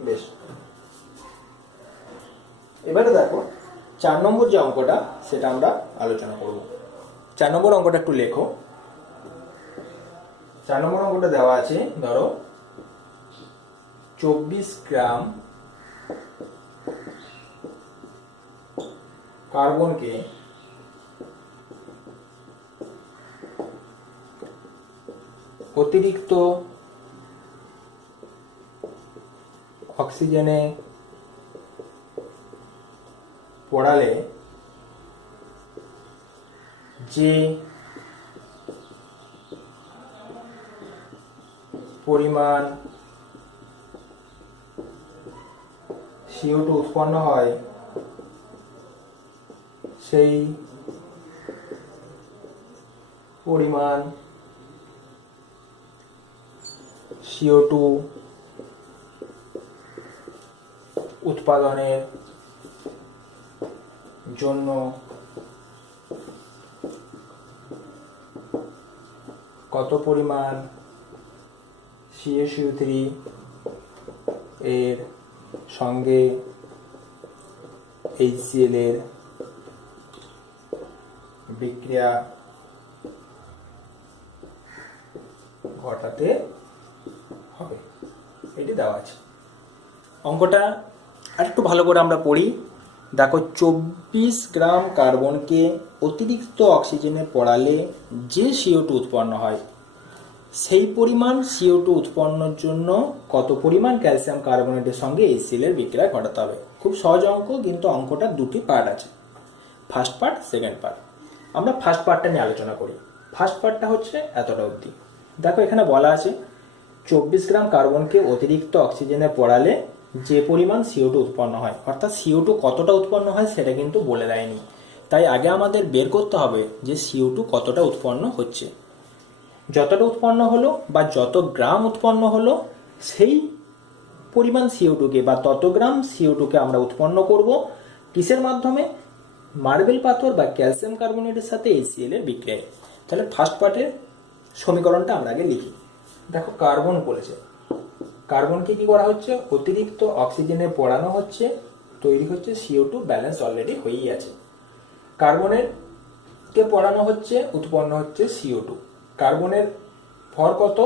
বেশ, এবারে দেখো 4 নম্বর যে অঙ্কটা সেটা আমরা আলোচনা করব। 4 নম্বর অঙ্কটা একটু লেখো। 4 নম্বর অঙ্কটা দেওয়া আছে, ধরো 24 গ্রাম কার্বনকে অতিরিক্ত অক্সিজেনে পড়ালে যে পরিমাণ CO2 উৎপন্ন হয় সেই পরিমাণ CO2 উৎপাদনের জন্য কত পরিমাণ CaCO3 এর সঙ্গে HCl এর বিক্রিয়া ঘটাতে হবে, এটি দেওয়া আছে। অঙ্কটা আরেকটু ভালো করে আমরা পড়ি। দেখো, 24 গ্রাম কার্বনকে অতিরিক্ত অক্সিজেনে পড়ালে যে CO2 উৎপন্ন হয় সেই পরিমাণ CO2 উৎপন্নের জন্য কত পরিমাণ ক্যালসিয়াম কার্বনেটের সঙ্গে HCl এর বিক্রিয়া ঘটাতে হবে। খুব সহজ অঙ্ক, কিন্তু অঙ্কটা দুটি পার্ট আছে, ফার্স্ট পার্ট, সেকেন্ড পার্ট। আমরা ফার্স্ট পার্টটা নিয়ে আলোচনা করি। ফার্স্ট পার্টটা হচ্ছে এতটা অবধি। দেখো, এখানে বলা আছে 24 গ্রাম কার্বনকে অতিরিক্ত অক্সিজেনে পড়ালে যে পরিমাণ CO2 উৎপন্ন হয়, অর্থাৎ CO2 কতটা উৎপন্ন হয় সেটা কিন্তু বলে দেয়নি। তাই আগে আমাদের বের করতে হবে যে CO2 কতটা উৎপন্ন হচ্ছে। যতটা উৎপন্ন হলো বা যত গ্রাম উৎপন্ন হলো সেই পরিমাণ CO2কে বা তত গ্রাম CO2কে আমরা উৎপন্ন করব কিসের মাধ্যমে? মার্বেল পাথর বা ক্যালসিয়াম কার্বনেটের সাথে HCl এর বিক্রিয়ায়। তাহলে ফার্স্ট পার্টের সমীকরণটা আমরা আগে লিখি। দেখো, কার্বন বলেছে, কার্বনকে কি করা হচ্ছে? অতিরিক্ত অক্সিজেনে পড়ানো হচ্ছে, তৈরি হচ্ছে CO2, ব্যালেন্স অলরেডি হয়েই আছে। কার্বনের কে পড়ানো হচ্ছে, উৎপন্ন হচ্ছে CO2। কার্বনের ভর কত?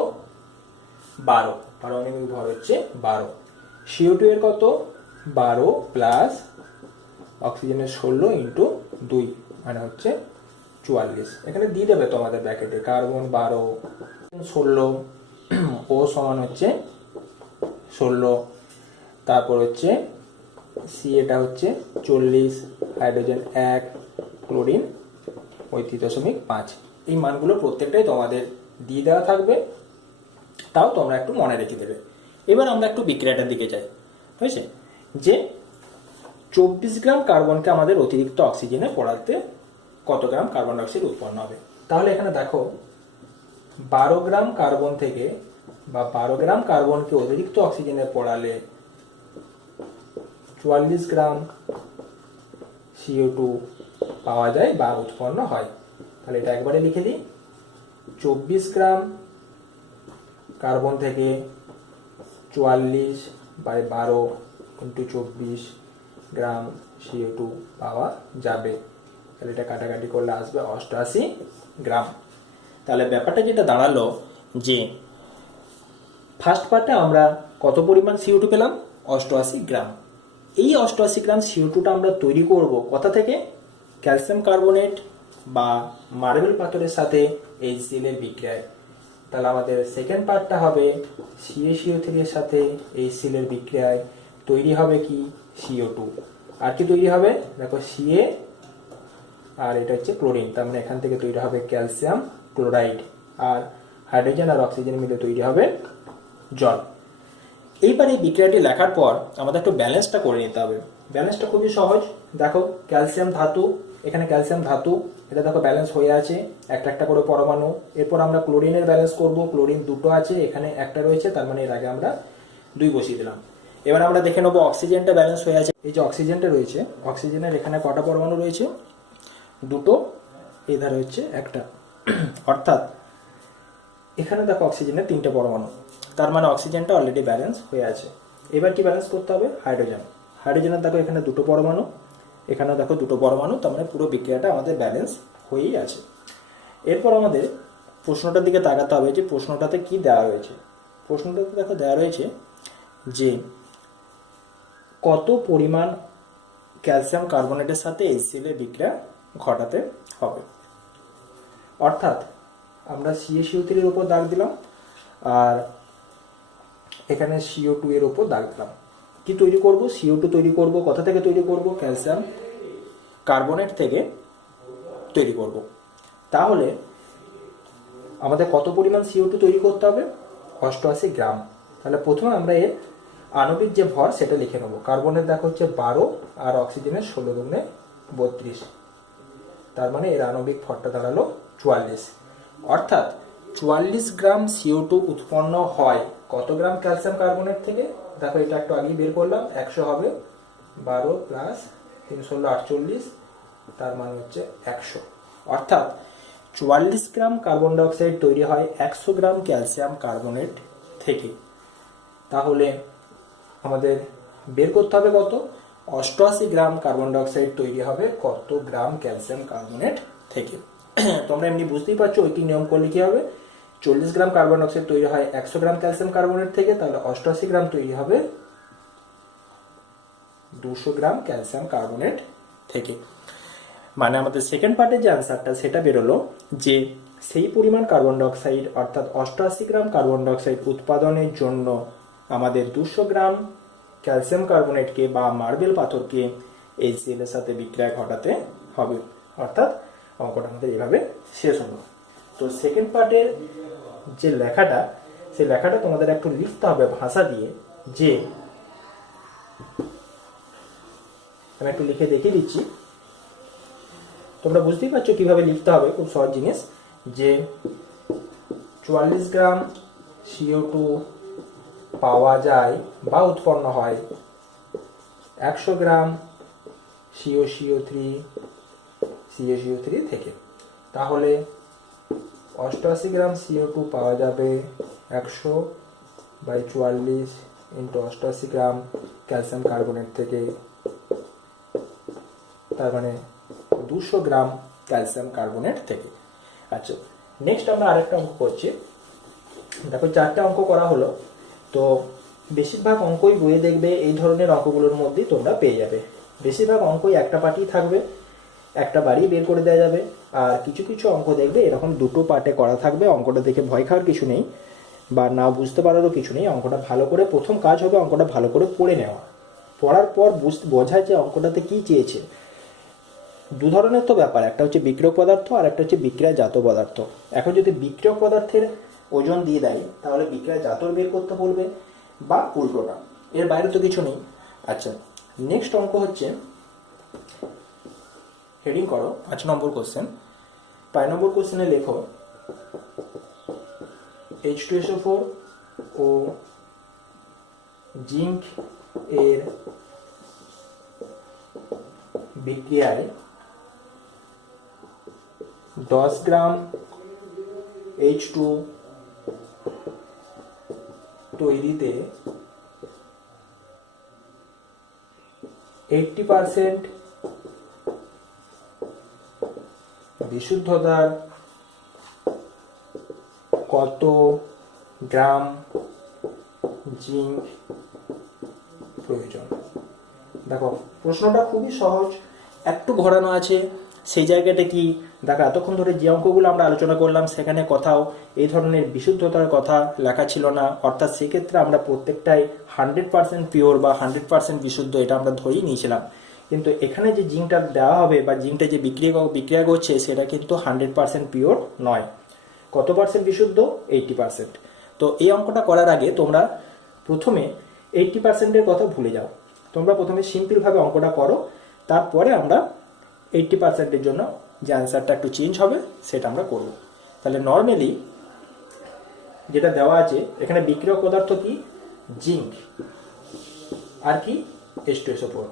12, পারমাণবিক ভর হচ্ছে 12। CO2 এর কত? 12 প্লাস অক্সিজেনের 16 ইন্টু 2 মানে হচ্ছে 44। এখানে দিয়ে দেবে তোমাদের ব্র্যাকেটে, কার্বন 12, 16, ও সমান হচ্ছে 16, তারপর হচ্ছে সি, এটা হচ্ছে 40, হাইড্রোজেন 1, ক্লোরিন 35.5। এই মানগুলো প্রত্যেকটাই তোমাদের দিয়ে দেওয়া থাকবে, তাও তোমরা একটু মনে রেখে দেবে। এবার আমরা একটু বিক্রিয়াটার দিকে যাই। হয়েছে যে 24 গ্রাম কার্বনকে আমাদের অতিরিক্ত অক্সিজেনে পড়াতে কত গ্রাম কার্বন ডাইঅক্সাইড উৎপন্ন হবে। তাহলে এখানে দেখো, 12 গ্রাম কার্বন থেকে বা 12 গ্রাম কার্বনকে অতিরিক্ত অক্সিজেনে পড়ালে 44 গ্রাম CO2 পাওয়া যায় বা উৎপন্ন হয়। তাহলে এটা একবারে লিখে দিই, 24 গ্রাম কার্বন থেকে 44/12 ইন্টু 24 গ্রাম CO2 পাওয়া যাবে। তাহলে এটা কাটাকাটি করলে আসবে 88 গ্রাম। তাহলে ব্যাপারটা যেটা দাঁড়ালো যে ফার্স্ট পার্টে আমরা কত পরিমাণ CO2 পেলাম? 88 গ্রাম। এই 88 গ্রাম CO2টা আমরা তৈরি করব কোথা থেকে? ক্যালসিয়াম কার্বনেট বা মার্বেল পাথরের সাথে HCl এর বিক্রিয়ায়। তাহলে আমাদের সেকেন্ড পার্টটা হবে CaCO3 এর সাথে HCl এর বিক্রিয়ায় তৈরি হবে কি? CO2। আর কি তৈরি হবে? দেখো, Ca আর এটা হচ্ছে ক্লোরিন, তার মানে এখান থেকে তৈরি হবে ক্যালসিয়াম ক্লোরাইড, আর হাইড্রোজেন আর অক্সিজেন মিলে তৈরি হবে জল। এইবার এই বিক্রিয়াটি লেখার পর আমাদের একটু ব্যালেন্সটা করে নিতে হবে। ব্যালেন্সটা খুবই সহজ। দেখো, ক্যালসিয়াম ধাতু, এখানে ক্যালসিয়াম ধাতু, এটা দেখো ব্যালেন্স হয়ে আছে, একটা একটা করে পরমাণু। এরপর আমরা ক্লোরিনের ব্যালেন্স করব। ক্লোরিন দুটো আছে, এখানে একটা রয়েছে, তার মানে এর আগে আমরা 2 বসিয়ে দিলাম। এবার আমরা দেখে নেবো অক্সিজেনটা ব্যালেন্স হয়ে আছে। এই যে অক্সিজেনটা রয়েছে, অক্সিজেনের এখানে কটা পরমাণু রয়েছে? দুটো, এই ধারে হচ্ছে একটা। অর্থাৎ এখানে দেখো অক্সিজেনের 3টে পরমাণু, তার মানে অক্সিজেনটা অলরেডি ব্যালেন্স হয়ে আছে। এবার কি ব্যালেন্স করতে হবে? হাইড্রোজেন। হাইড্রোজেনের দেখো এখানে দুটো পরমাণু, এখানে দেখো দুটো পরমাণু, তার মানে পুরো বিক্রিয়াটা আমাদের ব্যালেন্স হয়েই আছে। এরপর আমাদের প্রশ্নটার দিকে তাকাতে হবে যে প্রশ্নটাতে কি দেওয়া রয়েছে। প্রশ্নটাতে দেখো দেওয়া রয়েছে যে কত পরিমাণ ক্যালসিয়াম কার্বনেটের সাথে HCl এর বিক্রিয়া ঘটাতে হবে। অর্থাৎ আমরা CaCO3 এর উপর দাগ দিলাম, আর এখানে CO2 এর উপর দাগ দিলাম। কি তৈরি করব? CO2 তৈরি করব। কোথা থেকে তৈরি করব? ক্যালসিয়াম কার্বনেট থেকে তৈরি করব। তাহলে আমাদের কত পরিমাণ CO2 তৈরি করতে হবে? 88 গ্রাম। তাহলে প্রথমে আমরা এর আণবিক যে ভর সেটা লিখে নেব। কার্বনের দেখো হচ্ছে 12 আর অক্সিজেনের 16 দুগুণে 32, তার মানে এর আণবিক ভরটা দাঁড়ালো 44। অর্থাৎ 44 গ্রাম CO2 উৎপন্ন হয় কত গ্রাম ক্যালসিয়াম কার্বনেট থেকে? দেখো এটা একটু আগেই বের করলাম, 100 হবে, 12 প্লাস 3 16 48, তার মানে হচ্ছে 100। অর্থাৎ 44 গ্রাম কার্বন ডাইঅক্সাইড তৈরি হয় 100 গ্রাম ক্যালসিয়াম কার্বনেট থেকে। তাহলে আমাদের বের করতে হবে কত? 88 গ্রাম কার্বন ডাইঅক্সাইড তৈরি হবে কত গ্রাম ক্যালসিয়াম কার্বনেট থেকে। তোমরা এমনি বুঝতেই পারছো ঐকিক নিয়ম করলে কি হবে? 40 গ্রাম কার্বন ডাইঅক্সাইড তৈরি হয় 100 গ্রাম ক্যালসিয়াম কার্বনেট থেকে, তাহলে 88 গ্রাম তৈরি হবে 200 গ্রাম ক্যালসিয়াম কার্বনেট থেকে। মানে আমাদের সেকেন্ড পার্টের যে অ্যান্সারটা সেটা বেরোলো যে সেই পরিমাণ কার্বন ডাইঅক্সাইড অর্থাৎ 88 গ্রাম কার্বন ডাইঅক্সাইড উৎপাদনের জন্য আমাদের 200 গ্রাম ক্যালসিয়াম কার্বনেটকে বা মার্বেল পাথরকে HCl এর সাথে বিক্রিয়া ঘটাতে হবে। অর্থাৎ অঙ্কটা আমাদের এভাবে শেষ হলো। তো সেকেন্ড পার্টের যে লেখাটা, সেই লেখাটা তোমাদের একটু লিখতে হবে ভাষা দিয়ে। যে আমি একটু লিখে দেখিয়ে দিচ্ছি, তোমরা বুঝতেই পারছো কিভাবে লিখতে হবে। খুব সহজ জিনিস। যে 44 গ্রাম CO2 পাওয়া যায় বা উৎপন্ন হয় 100 গ্রাম CaCO3 থেকে। তাহলে 88 গ্রাম CO2 পাওয়া যাবে 100/44 ইন্টু 88 গ্রাম ক্যালসিয়াম কার্বনেট থেকে, তার মানে 200 গ্রাম ক্যালসিয়াম কার্বনেট থেকে। আচ্ছা, নেক্সট আমরা আরেকটা অঙ্ক করছি। দেখো 4টে অঙ্ক করা হলো। তো বেশিরভাগ অঙ্কই বইয়ে দেখবে এই ধরনের অঙ্কগুলোর মধ্যেই তোমরা পেয়ে যাবে। বেশিরভাগ অঙ্কই একটা পার্টই থাকবে, একটা বাড়ি বের করে দেওয়া যাবে। আর কিছু কিছু অঙ্ক দেখবে এরকম দুটো পার্টে করা থাকবে। অঙ্কটা দেখে ভয় খাওয়ার কিছু নেই বা না বুঝতে পারারও কিছু নেই। অঙ্কটা ভালো করে, প্রথম কাজ হবে অঙ্কটা ভালো করে পড়ে নেওয়া। পড়ার পর বোঝা যে অঙ্কটাতে কি চেয়েছে। দু ধরনের তো ব্যাপার, একটা হচ্ছে বিক্রিয়ক পদার্থ আর একটা হচ্ছে বিক্রিয়াজাত পদার্থ। এখন যদি বিক্রিয়ক পদার্থের ওজন দিয়ে দেয় তাহলে বিক্রিয়াজাতর বের করতে বলবে বা উল্টোটা, এর বাইরে তো কিছু নেই। আচ্ছা, নেক্সট অঙ্ক হচ্ছে, হেডিং করো 5 নম্বর কোশ্চেন। 5 নম্বর কোশ্চেনে লেখো H2SO4 ও জিঙ্ক এর বিক্রিয়ায় 10 গ্রাম H2 তৈরিতে 80% বিশুদ্ধতার কত গ্রাম জিঙ্ক প্রয়োজন। দেখো প্রশ্নটা খুবই সহজ, একটু ঘোরানো আছে। সেই জায়গাটা কি দেখো, এতক্ষণ ধরে যে অঙ্কগুলো আমরা আলোচনা করলাম সেখানে কোথাও এই ধরনের বিশুদ্ধতার কথা লেখা ছিল না। অর্থাৎ সেক্ষেত্রে আমরা প্রত্যেকটাই 100% পিওর বা 100% বিশুদ্ধ এটা আমরা ধরেই নিয়েছিলাম। কিন্তু এখানে যে জিঙ্কটা দেওয়া হবে বা জিঙ্কটা যে বিক্রিয়া করছে সেটা কিন্তু 100% পিওর নয়। কত পার্সেন্ট বিশুদ্ধ? 80%। তো এই অঙ্কটা করার আগে তোমরা প্রথমে 80%-এর কথা ভুলে যাও। তোমরা প্রথমে সিম্পলভাবে অঙ্কটা করো, তারপরে আমরা 80%-এর জন্য যে অ্যান্সারটা একটু চেঞ্জ হবে সেটা আমরা করব। তাহলে নর্মালি যেটা দেওয়া আছে এখানে বিক্রিয়ক পদার্থ কি, জিঙ্ক আর কি H2SO4,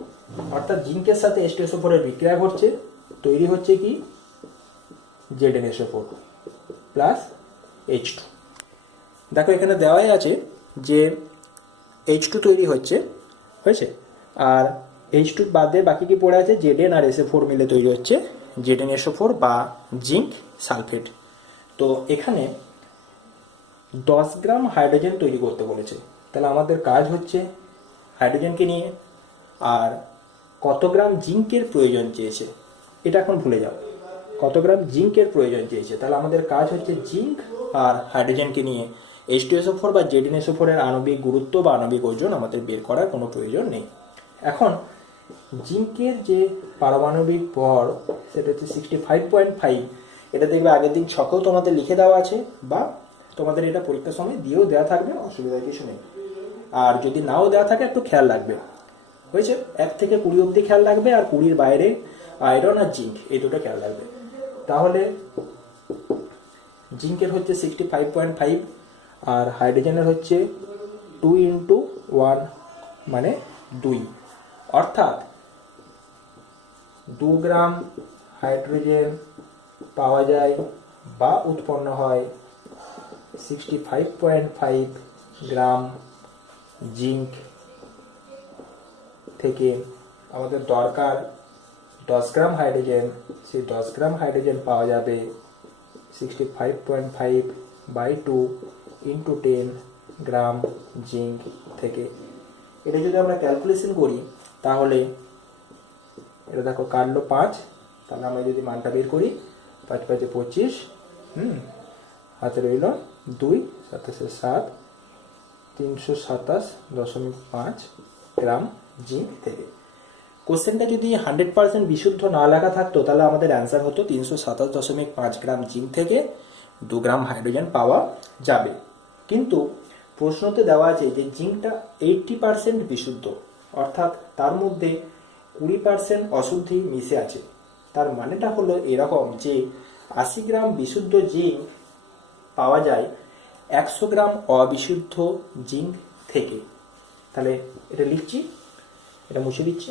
অর্থাৎ জিঙ্কের সাথে H2SO4 এর বিক্রিয়া ঘটছে, তৈরি হচ্ছে কি ZnSO4 প্লাস H2। দেখো এখানে দেওয়াই আছে যে H2 তৈরি হচ্ছে, হয়েছে, আর H2 বাদে বাকি কি পড়ে আছে, Zn আর SO4 মিলে তৈরি হচ্ছে ZnSO4 বা জিঙ্ক সালফেট। তো এখানে 10 গ্রাম হাইড্রোজেন তৈরি করতে বলেছে, তাহলে আমাদের কাজ হচ্ছে হাইড্রোজেনকে নিয়ে, আর কত গ্রাম জিঙ্কের প্রয়োজন চেয়েছে এটা এখন ভুলে যাও, কত গ্রাম জিঙ্কের প্রয়োজন চেয়েছে, তাহলে আমাদের কাজ হচ্ছে জিঙ্ক আর হাইড্রোজেনকে নিয়ে H2SO4 বা ZnSO4 এর আণবিক গুরুত্ব বা আণবিক ওজন আমাদের বের করার কোনো প্রয়োজন নেই। এখন জিঙ্কের যে পারমাণবিক ভর সেটা হচ্ছে 65.5, এটা দেখবে আগের দিন ছকেও তোমাদের লিখে দেওয়া আছে, বা তোমাদের এটা পরীক্ষার সময় দিয়েও দেওয়া থাকবে, অসুবিধার কিছু নেই। আর যদি নাও দেওয়া থাকে একটু খেয়াল রাখবে, হয়েছে, 1 থেকে 20 অবধি খেয়াল রাখবে, আর 20-র বাইরে আয়রন আর জিঙ্ক এই দুটো খেয়াল রাখবে। তাহলে জিঙ্কের হচ্ছে 65.5 আর হাইড্রোজেনের হচ্ছে 2 × 1 মানে 2, অর্থাৎ 2 গ্রাম হাইড্রোজেন পাওয়া যায় বা উৎপন্ন হয় 65.5 গ্রাম জিঙ্ক থেকে। আমাদের দরকার 10 গ্রাম হাইড্রোজেন, সেই 10 গ্রাম হাইড্রোজেন পাওয়া যাবে 65.5/2 × 10 গ্রাম জিঙ্ক থেকে। এটা যদি আমরা ক্যালকুলেশন করি তাহলে এটা দেখো কাটলো 5, তাহলে আমরা যদি মানটা বের করি 5 × 5 = 25, হাতে রইল 2, 7 × 7 327.5 গ্রাম জিঙ্ক থেকে। কোশ্চেনটা যদি 100% বিশুদ্ধ না লেখা থাকতো তাহলে আমাদের অ্যান্সার হতো 327.5 গ্রাম জিঙ্ক থেকে 2 গ্রাম হাইড্রোজেন পাওয়া যাবে। কিন্তু প্রশ্নতে দেওয়া আছে যে জিঙ্কটা 80% বিশুদ্ধ, অর্থাৎ তার মধ্যে 20% অশুদ্ধি মিশে আছে। তার মানেটা হলো এরকম যে 80 গ্রাম বিশুদ্ধ জিঙ্ক পাওয়া যায় 100 গ্রাম অবিশুদ্ধ জিঙ্ক থেকে। তাহলে এটা লিখছি, এটা মুছে দিচ্ছি।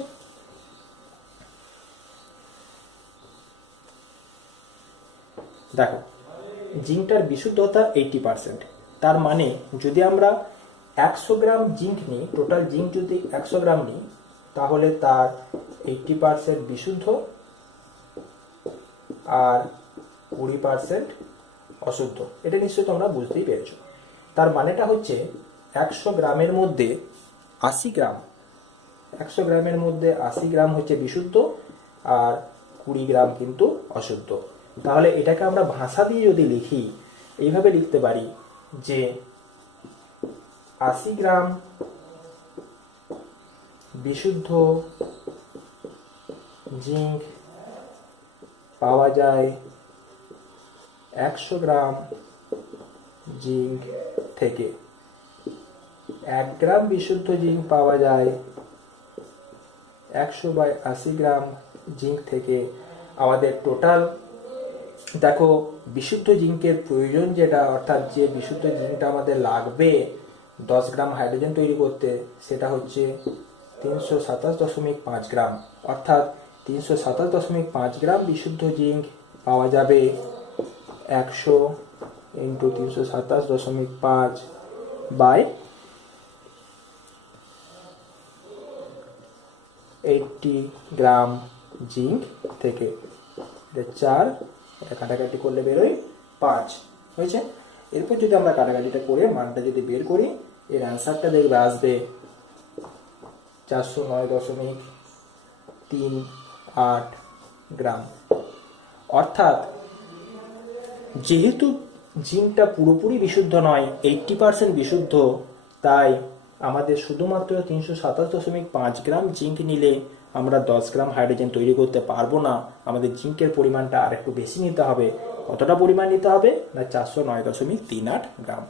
দেখো জিঙ্কটার বিশুদ্ধতা 80%, তার মানে যদি আমরা 100 গ্রাম জিঙ্ক নিই, টোটাল জিঙ্ক যদি 100 গ্রাম নিই তাহলে তার 80% বিশুদ্ধ আর 20% অশুদ্ধ। এটা নিশ্চয়ই তোমরা বুঝতেই পেরেছো। তার মানেটা হচ্ছে 100 গ্রামের মধ্যে 80 গ্রাম, 100 গ্রামের মধ্যে 80 গ্রাম হচ্ছে বিশুদ্ধ আর 20 গ্রাম কিন্তু অশুদ্ধ। তাহলে এটাকে আমরা ভাষা দিয়ে যদি লিখি এইভাবে লিখতে পারি যে 80 গ্রাম বিশুদ্ধ জিঙ্ক পাওয়া যায় 100 গ্রাম জিঙ্ক থেকে। 1 গ্রাম বিশুদ্ধ জিঙ্ক পাওয়া যায় 100/80 গ্রাম জিঙ্ক থেকে। আমাদের টোটাল দেখো বিশুদ্ধ জিঙ্কের প্রয়োজন যেটা, অর্থাৎ যে বিশুদ্ধ জিঙ্কটা আমাদের লাগবে 10 গ্রাম হাইড্রোজেন তৈরি করতে, সেটা হচ্ছে 327.5 গ্রাম, অর্থাৎ 327.5 গ্রাম বিশুদ্ধ জিঙ্ক পাওয়া যাবে 100 × 327.5/80 গ্রাম জিঙ্ক থেকে। 4 এটা কাটাকাটি করলে বেরোয় 5, হয়েছে। এরপর যদি আমরা কাটাকাটিটা করে মানটা যদি বের করি এর অ্যান্সারটা দেখবে আসবে 409.38 গ্রাম। অর্থাৎ যেহেতু জিঙ্কটা পুরোপুরি বিশুদ্ধ নয়, 80% বিশুদ্ধ, তাই আমাদের শুধুমাত্র 327.5 গ্রাম জিঙ্ক নিলে আমরা 10 গ্রাম হাইড্রোজেন তৈরি করতে পারবো না। আমাদের জিঙ্কের পরিমাণটা আর একটু বেশি নিতে হবে। কতটা পরিমাণ নিতে হবে না 409.38 গ্রাম।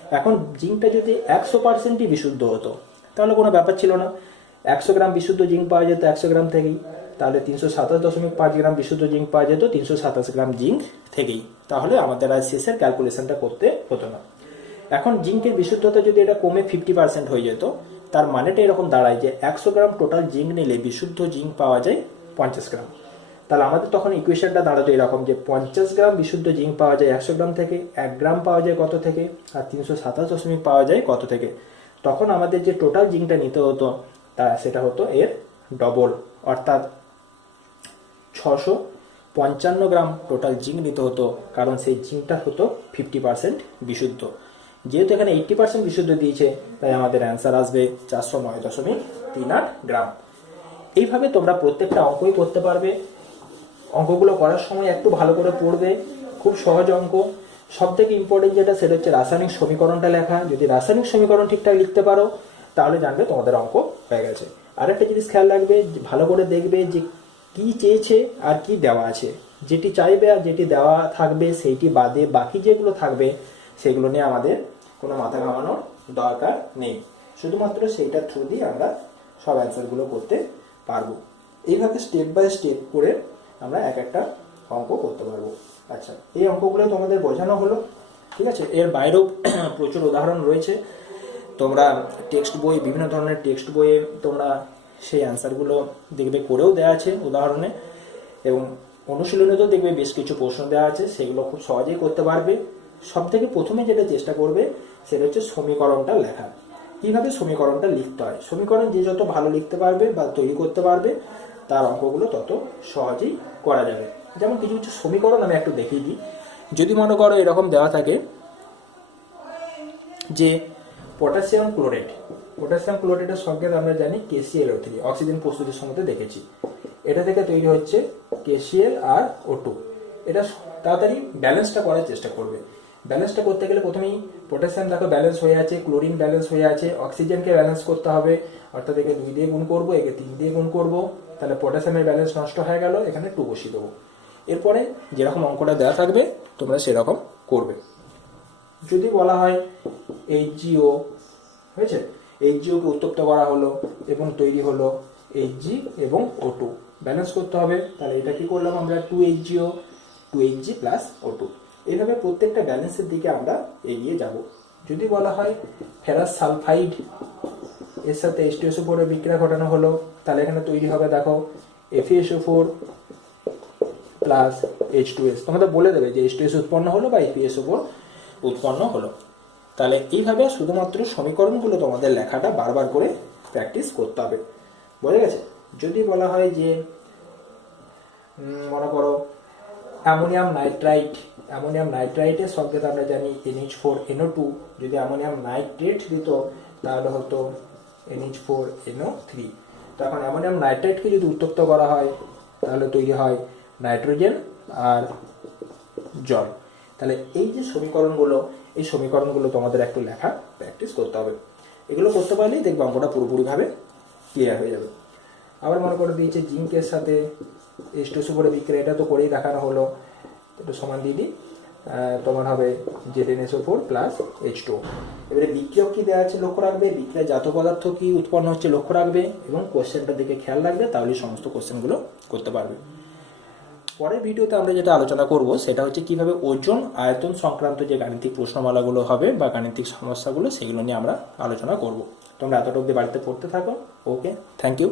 এখন জিঙ্কটা যদি 100%ই বিশুদ্ধ হতো তাহলে কোনো ব্যাপার ছিল না, 100 গ্রাম বিশুদ্ধ জিঙ্ক পাওয়া যেত 100 গ্রাম থেকেই, তাহলে 327.5 গ্রাম বিশুদ্ধ জিঙ্ক পাওয়া যেত 327 গ্রাম জিঙ্ক থেকেই। তাহলে আমাদের আর শেষের ক্যালকুলেশনটা করতে হতো না। এখন জিঙ্কের বিশুদ্ধতা যদি এটা কমে 50% হয়ে যেত, তার মানেটা এরকম দাঁড়ায় যে 100 গ্রাম টোটাল জিঙ্ক নিলে বিশুদ্ধ জিঙ্ক পাওয়া যায় 50 গ্রাম। তাহলে আমাদের তখন ইকুয়েশনটা দাঁড়াতো এরকম যে 50 গ্রাম বিশুদ্ধ জিঙ্ক পাওয়া যায় 100 গ্রাম থেকে, 1 গ্রাম পাওয়া যায় কত থেকে, আর 327 পাওয়া যায় কত থেকে। তখন আমাদের যে টোটাল জিঙ্কটা নিতে হতো তা সেটা হতো এর ডবল, অর্থাৎ 655 গ্রাম টোটাল জিঙ্ক নিতে হতো, কারণ সেই জিঙ্কটা হতো 50% বিশুদ্ধ। যেহেতু এখানে 80% বিশুদ্ধ দিয়েছে, তাই আমাদের অ্যান্সার আসবে 409.38 গ্রাম। এইভাবে তোমরা প্রত্যেকটা অঙ্কই করতে পারবে। অঙ্কগুলো করার সময় একটু ভালো করে পড়বে, খুব সহজ অঙ্ক। সব থেকে ইম্পর্টেন্ট যেটা সেটা হচ্ছে রাসায়নিক সমীকরণটা লেখা। যদি রাসায়নিক সমীকরণ ঠিকঠাক লিখতে পারো তাহলে জানবে তোমাদের অঙ্ক হয়ে গেছে। আরেকটা জিনিস খেয়াল রাখবে, ভালো করে দেখবে যে কি চেয়েছে আর কি দেওয়া আছে। যেটি চাইবে আর যেটি দেওয়া থাকবে সেইটি বাদে বাকি যেগুলো থাকবে সেগুলো নিয়ে আমাদের কোনো মাথা ঘামানোর দরকার নেই। শুধুমাত্র সেইটার থ্রু দিয়ে আমরা সব অ্যান্সারগুলো করতে পারবো। এইভাবে স্টেপ বাই স্টেপ করে আমরা এক একটা অঙ্ক করতে পারবো। আচ্ছা, এই অঙ্কগুলো তোমাদের বোঝানো হলো, ঠিক আছে। এর বাইরেও প্রচুর উদাহরণ রয়েছে। তোমরা টেক্সট বই, বিভিন্ন ধরনের টেক্সট বইয়ে তোমরা সেই অ্যান্সারগুলো দেখবে করেও দেওয়া আছে উদাহরণে, এবং অনুশীলনেতেও দেখবে বেশ কিছু প্রশ্ন দেওয়া আছে, সেগুলো খুব সহজেই করতে পারবে। সব থেকে প্রথমে যেটা চেষ্টা করবে সেটা হচ্ছে সমীকরণটা লেখা। কিভাবে সমীকরণটা লিখতে হয়, সমীকরণ যে যত ভালো লিখতে পারবে বা তৈরি করতে পারবে তার অঙ্কগুলো তত সহজেই করা যাবে। যেমন কিছু কিছু সমীকরণ আমি একটু দেখিয়ে দিই। যদি মনে করো এরকম দেওয়া থাকে যে পটাশিয়াম ক্লোরাইডের সংকেত আমরা জানি KClO3, অক্সিজেন প্রস্তুতির সময় দেখেছি। এটা থেকে তৈরি হচ্ছে KCl আর O2। এটা তাড়াতাড়ি ব্যালেন্সটা করার চেষ্টা করবে। ব্যালেন্সটা করতে গেলে প্রথমেই পটাশিয়াম দেখো ব্যালেন্স হয়ে আছে, ক্লোরিন ব্যালেন্স হয়ে আছে, অক্সিজেনকে ব্যালেন্স করতে হবে, অর্থাৎ একে 2 দিয়ে গুণ করবো, একে 3 দিয়ে গুণ করবো, তাহলে পটাশিয়ামের ব্যালেন্স নষ্ট হয়ে গেল, এখানে 2 বসিয়ে দেবো। এরপরে যেরকম অঙ্কটা দেওয়া থাকবে তোমরা সেরকম করবে। যদি বলা হয় HgO হয়েছে, HgO কে উত্তপ্ত করা হলো এবং তৈরি হলো Hg এবং O2, ব্যালেন্স করতে হবে। তাহলে এটা কি করলাম আমরা, 2HgO 2Hg প্লাস O2। এইভাবে প্রত্যেকটা ব্যালেন্সের দিকে আমরা এগিয়ে যাব। যদি বলা হয় ফেরাস সালফাইড এর সাথে H2SO4 এর বিক্রিয়া ঘটানো হলো, তাহলে এখানে তৈরি হবে দেখো FeSO4 প্লাস H2S। তোমাদের বলে দেবে যে H2S উৎপন্ন হলো বা FeSO4 উৎপন্ন হলো। তাহলে এইভাবে শুধুমাত্র সমীকরণগুলো তোমাদের লেখাটা বারবার করে প্র্যাকটিস করতে হবে। বোঝা গেছে? যদি বলা হয় যে মনে করো অ্যামোনিয়াম নাইট্রাইটের সংকেত আমরা জানি NH4NO2, যদি অ্যামোনিয়াম নাইট্রেট দিত তাহলে হতো NH4NO3। তখন অ্যামোনিয়াম নাইট্রেটকে যদি উত্তপ্ত করা হয় তাহলে তৈরি হয় নাইট্রোজেন আর জল। তাহলে এই যে সমীকরণগুলো, এই সমীকরণগুলো তোমাদের একটু লেখা প্র্যাকটিস করতে হবে। এগুলো করতে পারলেই দেখবে অঙ্কটা পুরোপুরিভাবে ক্লিয়ার হয়ে যাবে। আবার মনে করে দিয়েছে জিঙ্কের সাথে H2SO4 বিক্রিয়া, এটা তো করেই দেখানো হলো, এটা সমান দিয়ে দিই, তোমার হবে ZnSO4 প্লাস H2O। এবারে বিক্রিয়ক কি দেওয়া আছে লক্ষ্য রাখবে, বিক্রিয়া জাত পদার্থ কি উৎপন্ন হচ্ছে লক্ষ্য রাখবে, এবং কোশ্চেনটার দিকে খেয়াল রাখবে, তাহলে সমস্ত কোশ্চেনগুলো করতে পারবে। পরের ভিডিওতে আমরা যেটা আলোচনা করব সেটা হচ্ছে কিভাবে ওজন আয়তন সংক্রান্ত যে গাণিতিক প্রশ্নমালাগুলো হবে বা গাণিতিক সমস্যাগুলো সেগুলো নিয়ে আমরা আলোচনা করব। তোমরা এতটা অবধি বাড়িতে পড়তে থাকো। ওকে, থ্যাংক ইউ।